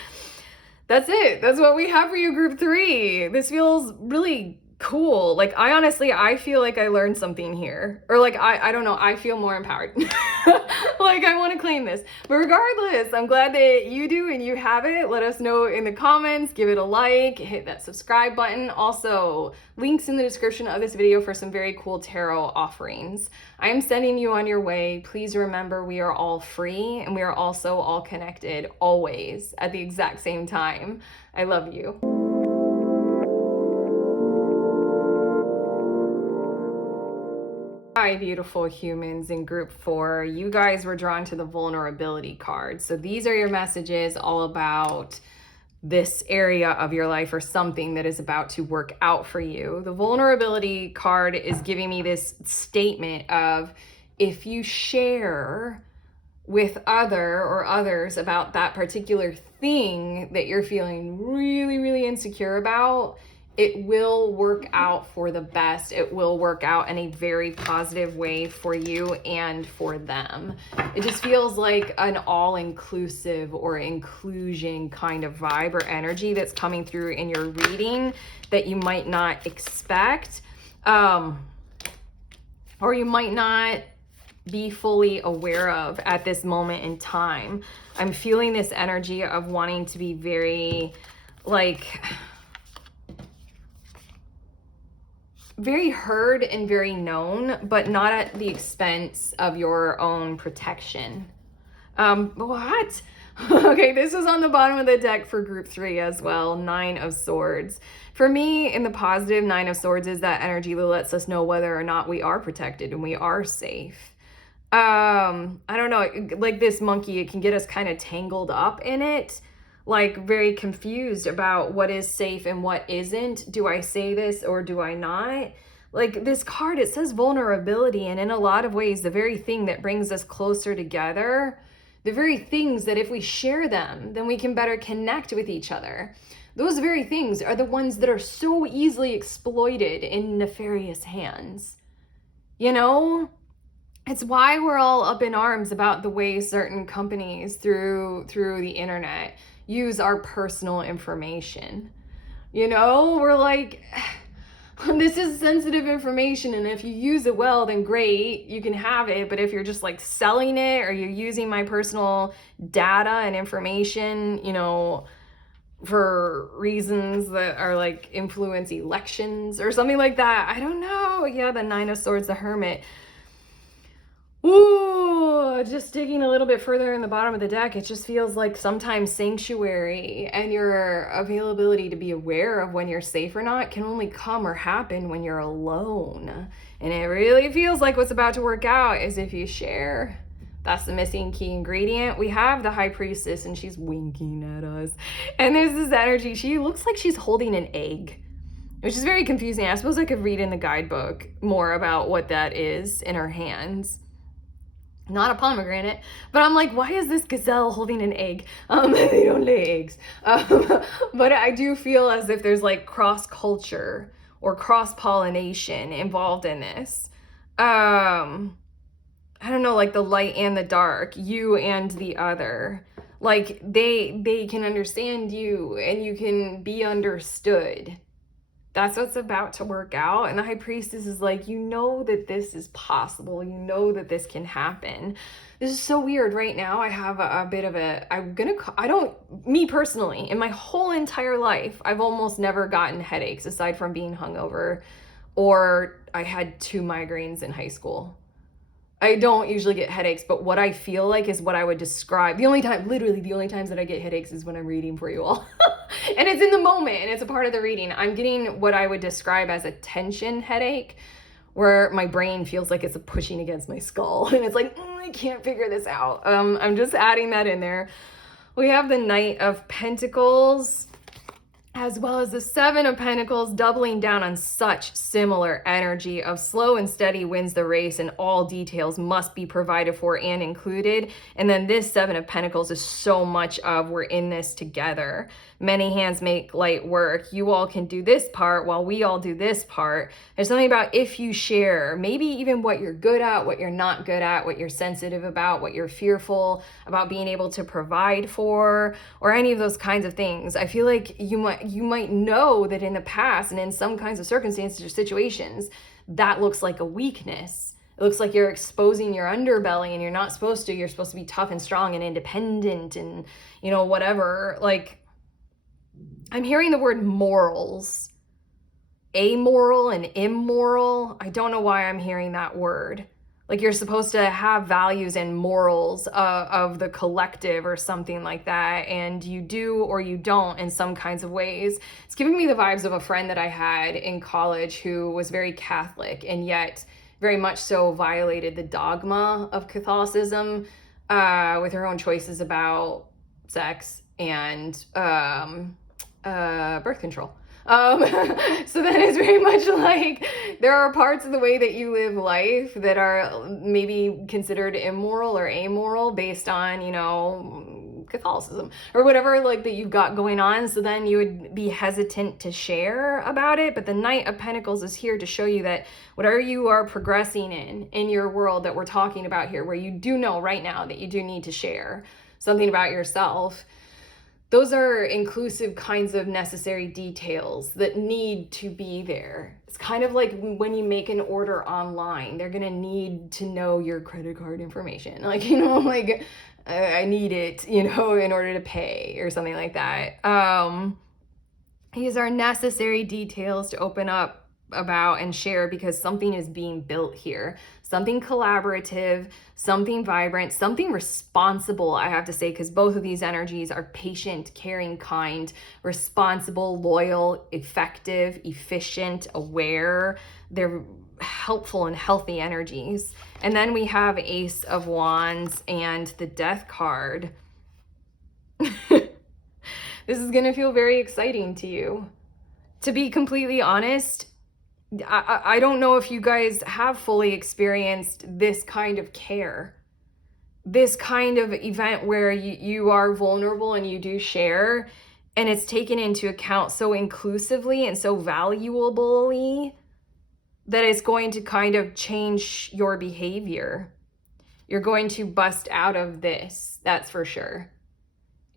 That's it. That's what we have for you, group 3. This feels really cool. Like I feel like I learned something here, or like I don't know, I feel more empowered. Like I want to claim this, but regardless, I'm glad that you do and you have it. Let us know in the comments, give it a like, hit that subscribe button. Also, links in the description of this video for some very cool tarot offerings. I am sending you on your way. Please remember, we are all free and we are also all connected always at the exact same time. I love you. Hi, beautiful humans in group 4. You guys were drawn to the vulnerability card. So these are your messages all about this area of your life or something that is about to work out for you. The vulnerability card is giving me this statement of, if you share with others about that particular thing that you're feeling really, really insecure about, it will work out for the best. It will work out in a very positive way for you and for them. It just feels like an all-inclusive or inclusion kind of vibe or energy that's coming through in your reading that you might not expect, or you might not be fully aware of at this moment in time. I'm feeling this energy of wanting to be very, like, very heard and very known, but not at the expense of your own protection. What? Okay, this was on the bottom of the deck for group 3 as well, 9 of Swords. For me, in the positive, 9 of Swords is that energy that lets us know whether or not we are protected and we are safe. I don't know, like this monkey, it can get us kind of tangled up in it, like very confused about what is safe and what isn't. Do I say this or do I not? Like this card, it says vulnerability, and in a lot of ways, the very thing that brings us closer together, the very things that if we share them, then we can better connect with each other. Those very things are the ones that are so easily exploited in nefarious hands. You know? It's why we're all up in arms about the way certain companies through the internet use our personal information. You know, we're like, this is sensitive information, and if you use it well, then great, you can have it. But if you're just like selling it, or you're using my personal data and information, you know, for reasons that are like influence elections or something like that, I don't know. Yeah, the 9 of Swords, the Hermit. Ooh, just digging a little bit further in the bottom of the deck, it just feels like sometimes sanctuary and your availability to be aware of when you're safe or not can only come or happen when you're alone. And it really feels like what's about to work out is if you share. That's the missing key ingredient. We have the High Priestess and she's winking at us. And there's this energy. She looks like she's holding an egg, which is very confusing. I suppose I could read in the guidebook more about what that is in her hands. Not a pomegranate, but I'm like, why is this gazelle holding an egg? They don't lay eggs. But I do feel as if there's like cross-culture or cross-pollination involved in this. I don't know, like the light and the dark, you and the other. Like they can understand you and you can be understood. That's what's about to work out. And the High Priestess is like, you know that this is possible. You know that this can happen. This is so weird right now. I have a bit of a, me personally, in my whole entire life, I've almost never gotten headaches aside from being hungover, or I had 2 migraines in high school. I don't usually get headaches, but what I feel like is what I would describe. Literally the only times that I get headaches is when I'm reading for you all. And it's in the moment and it's a part of the reading. I'm getting what I would describe as a tension headache, where my brain feels like it's pushing against my skull and it's like, I can't figure this out. I'm just adding that in there. We have the Knight of Pentacles, as well as the Seven of Pentacles, doubling down on such similar energy of slow and steady wins the race, and all details must be provided for and included. And then this Seven of Pentacles is so much of we're in this together. Many hands make light work. You all can do this part while we all do this part. There's something about if you share, maybe even what you're good at, what you're not good at, what you're sensitive about, what you're fearful about being able to provide for, or any of those kinds of things. I feel like you might know that in the past and in some kinds of circumstances or situations, that looks like a weakness. It looks like you're exposing your underbelly and you're not supposed to. You're supposed to be tough and strong and independent and, whatever. Like, I'm hearing the word morals, amoral and immoral. I don't know why I'm hearing that word. Like you're supposed to have values and morals of the collective or something like that. And you do or you don't in some kinds of ways. It's giving me the vibes of a friend that I had in college who was very Catholic and yet very much so violated the dogma of Catholicism with her own choices about sex and birth control. So that is very much like there are parts of the way that you live life that are maybe considered immoral or amoral based on, Catholicism or whatever like that you've got going on. So then you would be hesitant to share about it. But the Knight of Pentacles is here to show you that whatever you are progressing in your world that we're talking about here, where you do know right now that you do need to share something about yourself, those are inclusive kinds of necessary details that need to be there. It's kind of like when you make an order online, they're going to need to know your credit card information. Like, I need it, in order to pay or something like that. These are necessary details to open up about and share because something is being built here. Something collaborative, something vibrant, something responsible, I have to say, because both of these energies are patient, caring, kind, responsible, loyal, effective, efficient, aware. They're helpful and healthy energies. And then we have Ace of Wands and the Death card. This is going to feel very exciting to you. To be completely honest, I don't know if you guys have fully experienced this kind of care, this kind of event where you are vulnerable and you do share, and it's taken into account so inclusively and so valuably that it's going to kind of change your behavior. You're going to bust out of this, that's for sure.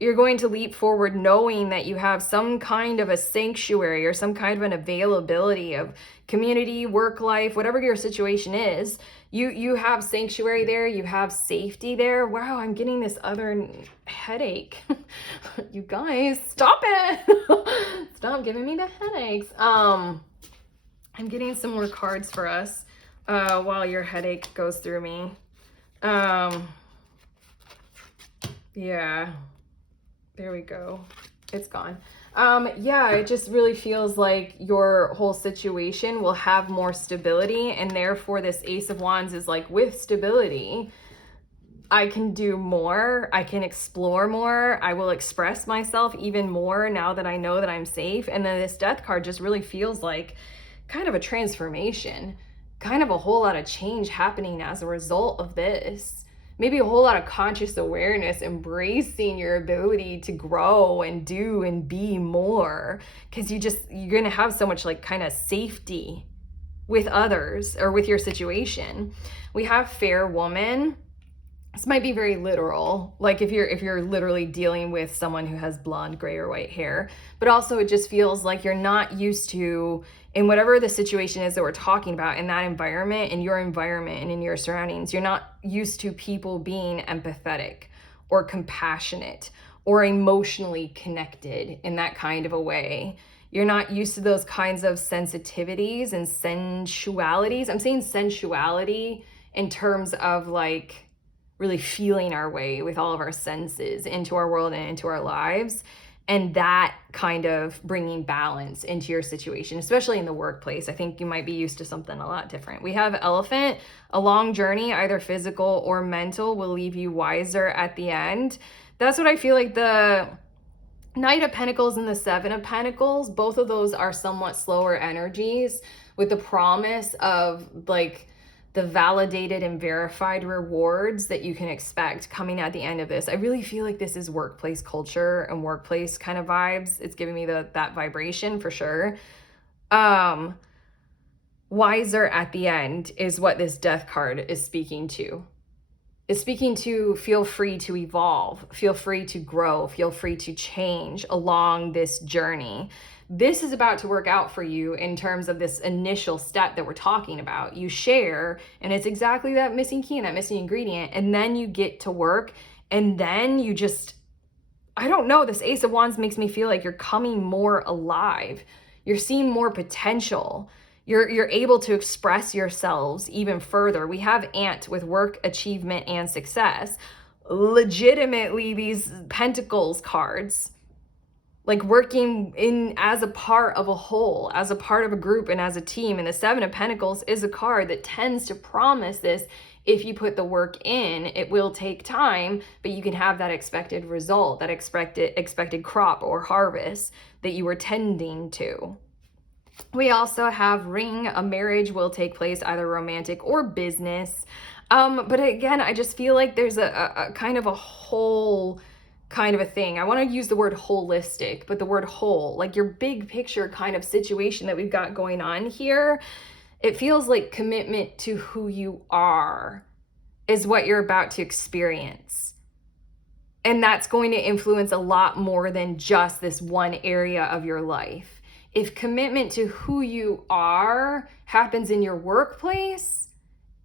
You're going to leap forward knowing that you have some kind of a sanctuary or some kind of an availability of community, work life, whatever your situation is. You have sanctuary there. You have safety there. Wow, I'm getting this other headache. You guys, stop it. Stop giving me the headaches. I'm getting some more cards for us while your headache goes through me. Yeah. There we go. It's gone. Yeah, it just really feels like your whole situation will have more stability, and therefore this Ace of Wands is like, with stability, I can do more. I can explore more. I will express myself even more now that I know that I'm safe. And then this Death card just really feels like kind of a transformation, kind of a whole lot of change happening as a result of this. Maybe a whole lot of conscious awareness, embracing your ability to grow and do and be more, because you're going to have so much like kind of safety with others or with your situation. We have Fair Woman. This might be very literal, like if you're literally dealing with someone who has blonde, gray, or white hair, but also it just feels like you're not used to, in whatever the situation is that we're talking about, in that environment, in your environment and in your surroundings, you're not used to people being empathetic or compassionate or emotionally connected in that kind of a way. You're not used to those kinds of sensitivities and sensualities. I'm saying sensuality in terms of like really feeling our way with all of our senses into our world and into our lives. And that kind of bringing balance into your situation, especially in the workplace. I think you might be used to something a lot different. We have Elephant. A long journey, either physical or mental, will leave you wiser at the end. That's what I feel like. The Knight of Pentacles and the Seven of Pentacles, both of those are somewhat slower energies with the promise of like the validated and verified rewards that you can expect coming at the end of this. I really feel like this is workplace culture and workplace kind of vibes. It's giving me that vibration for sure. Wiser at the end is what this Death card is speaking to. Is speaking to feel free to evolve, feel free to grow, feel free to change along this journey. This is about to work out for you in terms of this initial step that we're talking about. You share, and it's exactly that missing key and that missing ingredient, and then you get to work, and then you just, I don't know, this Ace of Wands makes me feel like you're coming more alive. You're seeing more potential. You're able to express yourselves even further. We have Ant with work, achievement, and success. Legitimately, these Pentacles cards, like working in as a part of a whole, as a part of a group and as a team. And the Seven of Pentacles is a card that tends to promise this. If you put the work in, it will take time, but you can have that expected result, that expected crop or harvest that you were tending to. We also have Ring. A marriage will take place, either romantic or business. But again, I just feel like there's a kind of a whole kind of a thing. I want to use the word holistic, but the word whole, like your big picture kind of situation that we've got going on here. It feels like commitment to who you are is what you're about to experience. And that's going to influence a lot more than just this one area of your life. If commitment to who you are happens in your workplace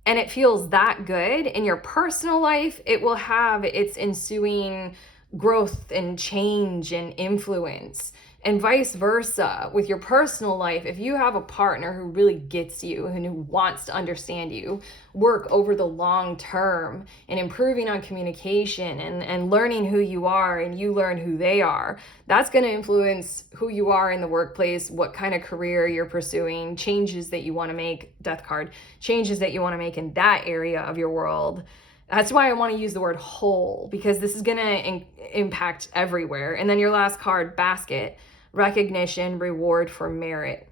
and it feels that good in your personal life, it will have its ensuing growth and change and influence. And vice versa with your personal life. If you have a partner who really gets you and who wants to understand you, work over the long term and improving on communication and learning who you are and you learn who they are, that's going to influence who you are in the workplace, what kind of career you're pursuing, changes that you want to make, Death card, changes that you want to make in that area of your world. That's why I want to use the word whole, because this is going to impact everywhere. And then your last card, Basket. Recognition, reward for merit.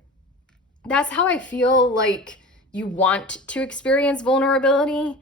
That's how I feel like you want to experience vulnerability,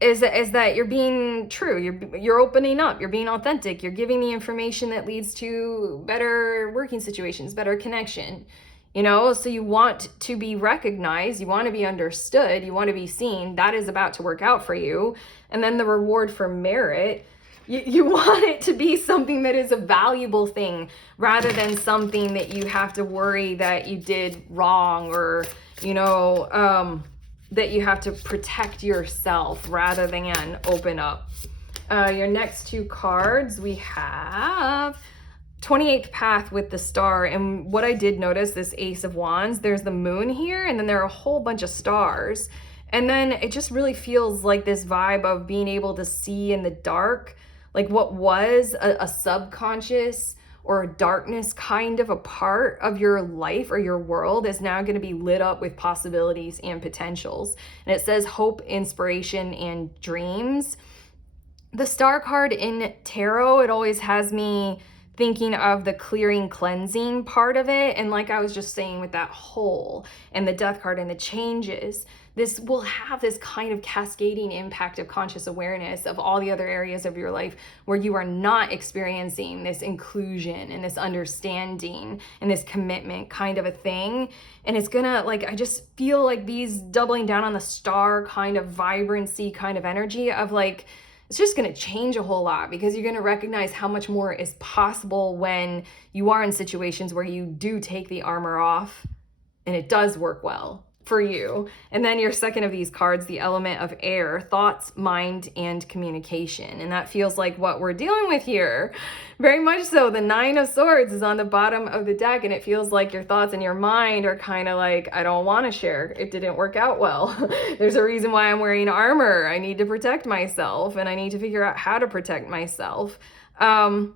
is that you're being true, you're opening up, you're being authentic, you're giving the information that leads to better working situations, better connection. So you want to be recognized, you want to be understood, you want to be seen. That is about to work out for you. And then the reward for merit, you want it to be something that is a valuable thing rather than something that you have to worry that you did wrong or, that you have to protect yourself rather than open up. Your next two cards, we have 28th Path with the Star. And what I did notice, this Ace of Wands, there's the moon here, and then there are a whole bunch of stars. And then it just really feels like this vibe of being able to see in the dark, like what was a subconscious or a darkness kind of a part of your life or your world is now going to be lit up with possibilities and potentials. And it says hope, inspiration, and dreams. The Star card in tarot, it always has me thinking of the clearing, cleansing part of it. And like I was just saying with that whole and the Death card and the changes, this will have this kind of cascading impact of conscious awareness of all the other areas of your life where you are not experiencing this inclusion and this understanding and this commitment kind of a thing. And it's gonna, like, I just feel like these doubling down on the star kind of vibrancy kind of energy of like, it's just going to change a whole lot, because you're going to recognize how much more is possible when you are in situations where you do take the armor off and it does work well for you. And then your second of these cards, the element of air, thoughts, mind, and communication. And that feels like what we're dealing with here. Very much so. The Nine of Swords is on the bottom of the deck, and it feels like your thoughts and your mind are kind of like, I don't want to share. It didn't work out well. There's a reason why I'm wearing armor. I need to protect myself, and I need to figure out how to protect myself. I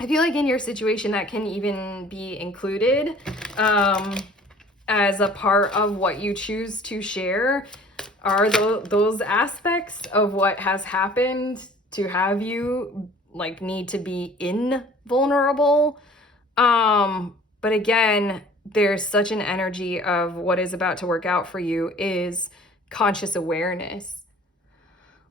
feel like in your situation that can even be included as a part of what you choose to share, are those aspects of what has happened to have you like need to be invulnerable. But again, there's such an energy of what is about to work out for you is conscious awareness,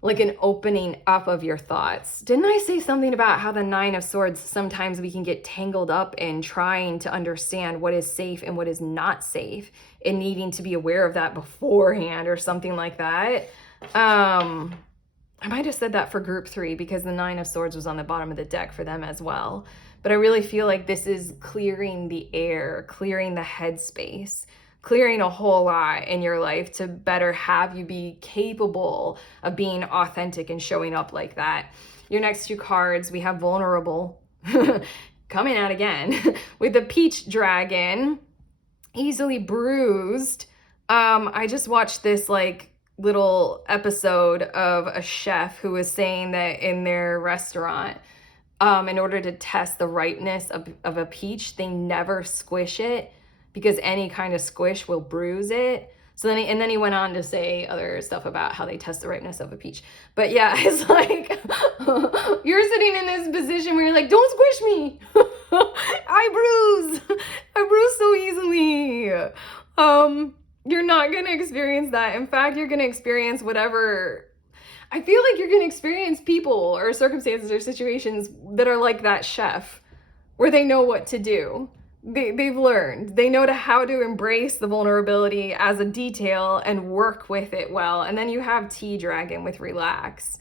like an opening up of your thoughts. Didn't I say something about how the Nine of Swords, sometimes we can get tangled up in trying to understand what is safe and what is not safe and needing to be aware of that beforehand or something like that. I might have said that for group 3 because the Nine of Swords was on the bottom of the deck for them as well. But I really feel like this is clearing the air, clearing the headspace, clearing a whole lot in your life to better have you be capable of being authentic and showing up like that. Your next 2 cards, we have vulnerable coming out again with the Peach Dragon, easily bruised. I just watched this like little episode of a chef who was saying that in their restaurant, in order to test the ripeness of a peach, they never squish it because any kind of squish will bruise it. So then he went on to say other stuff about how they test the ripeness of a peach. But yeah, it's like you're sitting in this position where you're like, don't squish me. I bruise so easily. You're not going to experience that. In fact, you're going to experience whatever. I feel like you're going to experience people or circumstances or situations that are like that chef, where they know what to do. They've learned. They know how to embrace the vulnerability as a detail and work with it well. And then you have Tea Dragon with relax.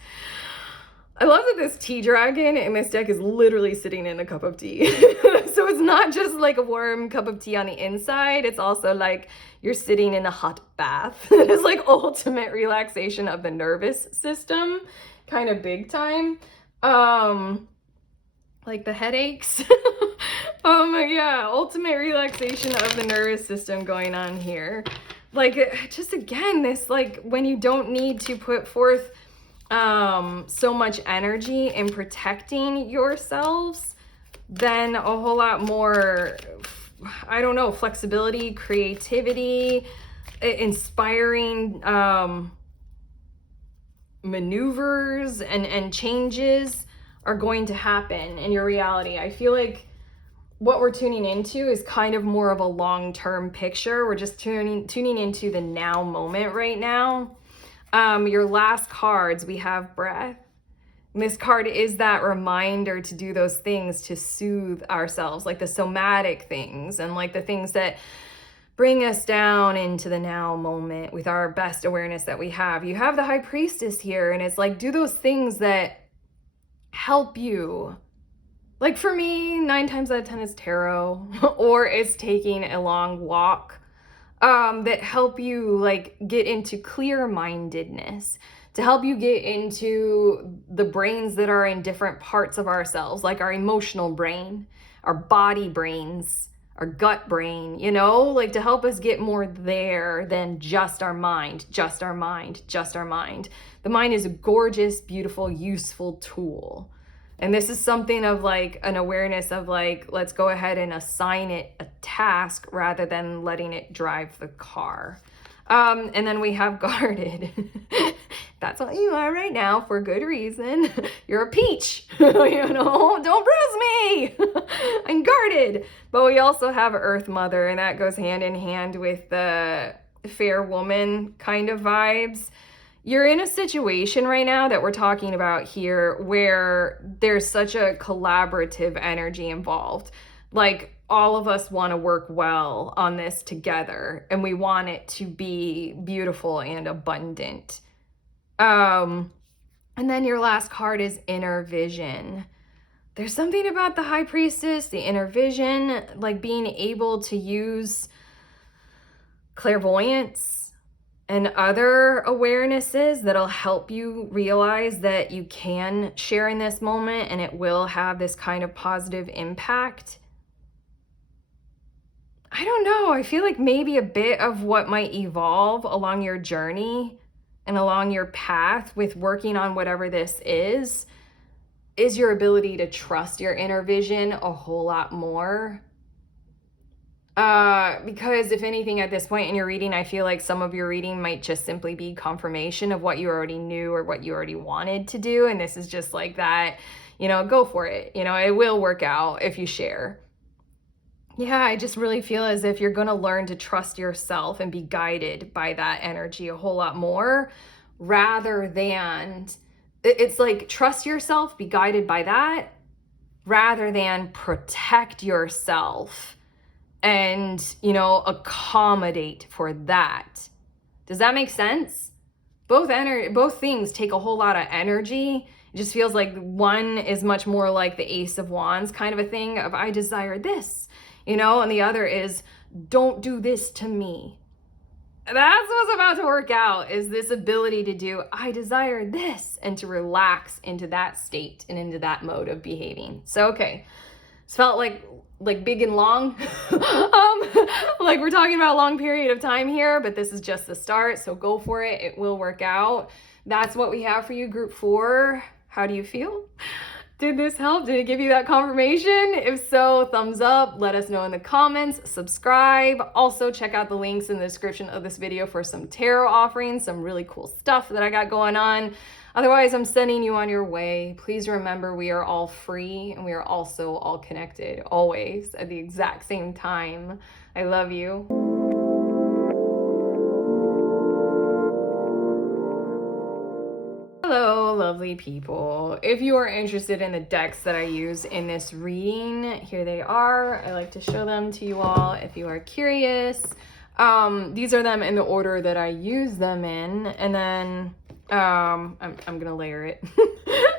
I love that this Tea Dragon in this deck is literally sitting in a cup of tea. So it's not just like a warm cup of tea on the inside. It's also like you're sitting in a hot bath. It's like ultimate relaxation of the nervous system, kind of big time. Like the headaches. Yeah, ultimate relaxation of the nervous system going on here. Like, just again, this, like, when you don't need to put forth so much energy in protecting yourselves, then a whole lot more, I don't know, flexibility, creativity, inspiring maneuvers and changes are going to happen in your reality. I feel like what we're tuning into is kind of more of a long-term picture. We're just tuning into the now moment right now. Your last cards, we have breath. And this card is that reminder to do those things to soothe ourselves, like the somatic things and like the things that bring us down into the now moment with our best awareness that we have. You have the High Priestess here, and it's like, do those things that help you. Like for me, 9 times out of 10 is tarot or it's taking a long walk, that help you like get into clear-mindedness, to help you get into the brains that are in different parts of ourselves, like our emotional brain, our body brains, our gut brain, you know, like to help us get more there than just our mind, just our mind, just our mind. The mind is a gorgeous, beautiful, useful tool. And this is something of like an awareness of like, let's go ahead and assign it a task rather than letting it drive the car. And then we have guarded. That's what you are right now for good reason. You're a peach, you know, don't bruise me. I'm guarded. But we also have Earth Mother, and that goes hand in hand with the fair woman kind of vibes. You're in a situation right now that we're talking about here where there's such a collaborative energy involved. Like all of us want to work well on this together, and we want it to be beautiful and abundant. And then your last card is Inner Vision. There's something about the High Priestess, the inner vision, like being able to use clairvoyance and other awarenesses that'll help you realize that you can share in this moment and it will have this kind of positive impact. I don't know. I feel like maybe a bit of what might evolve along your journey and along your path with working on whatever this is your ability to trust your inner vision a whole lot more. Because if anything at this point in your reading, I feel like some of your reading might just simply be confirmation of what you already knew or what you already wanted to do. And this is just like that, go for it. It will work out if you share. Yeah, I just really feel as if you're going to learn to trust yourself and be guided by that energy a whole lot more, rather than it's like trust yourself, be guided by that, rather than protect yourself and, accommodate for that. Does that make sense? Both things take a whole lot of energy. It just feels like one is much more like the Ace of Wands kind of a thing of I desire this, and the other is don't do this to me. That's what's about to work out, is this ability to do I desire this and to relax into that state and into that mode of behaving. So, okay. It's felt like big and long. Like we're talking about a long period of time here, but this is just the start. So go for it. It will work out. That's what we have for you, group 4. How do you feel? Did this help? Did it give you that confirmation? If so, thumbs up. Let us know in the comments. Subscribe. Also, check out the links in the description of this video for some tarot offerings, some really cool stuff that I got going on. Otherwise, I'm sending you on your way. Please remember, we are all free and we are also all connected, always at the exact same time. I love you. Hello, lovely people. If you are interested in the decks that I use in this reading, here they are. I like to show them to you all if you are curious. These are them in the order that I use them in, and then I'm gonna layer it.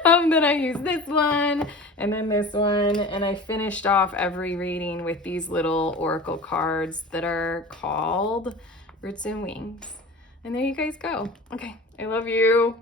Then I use this one and then this one, and I finished off every reading with these little oracle cards that are called Roots and Wings. And there you guys go. Okay, I love you.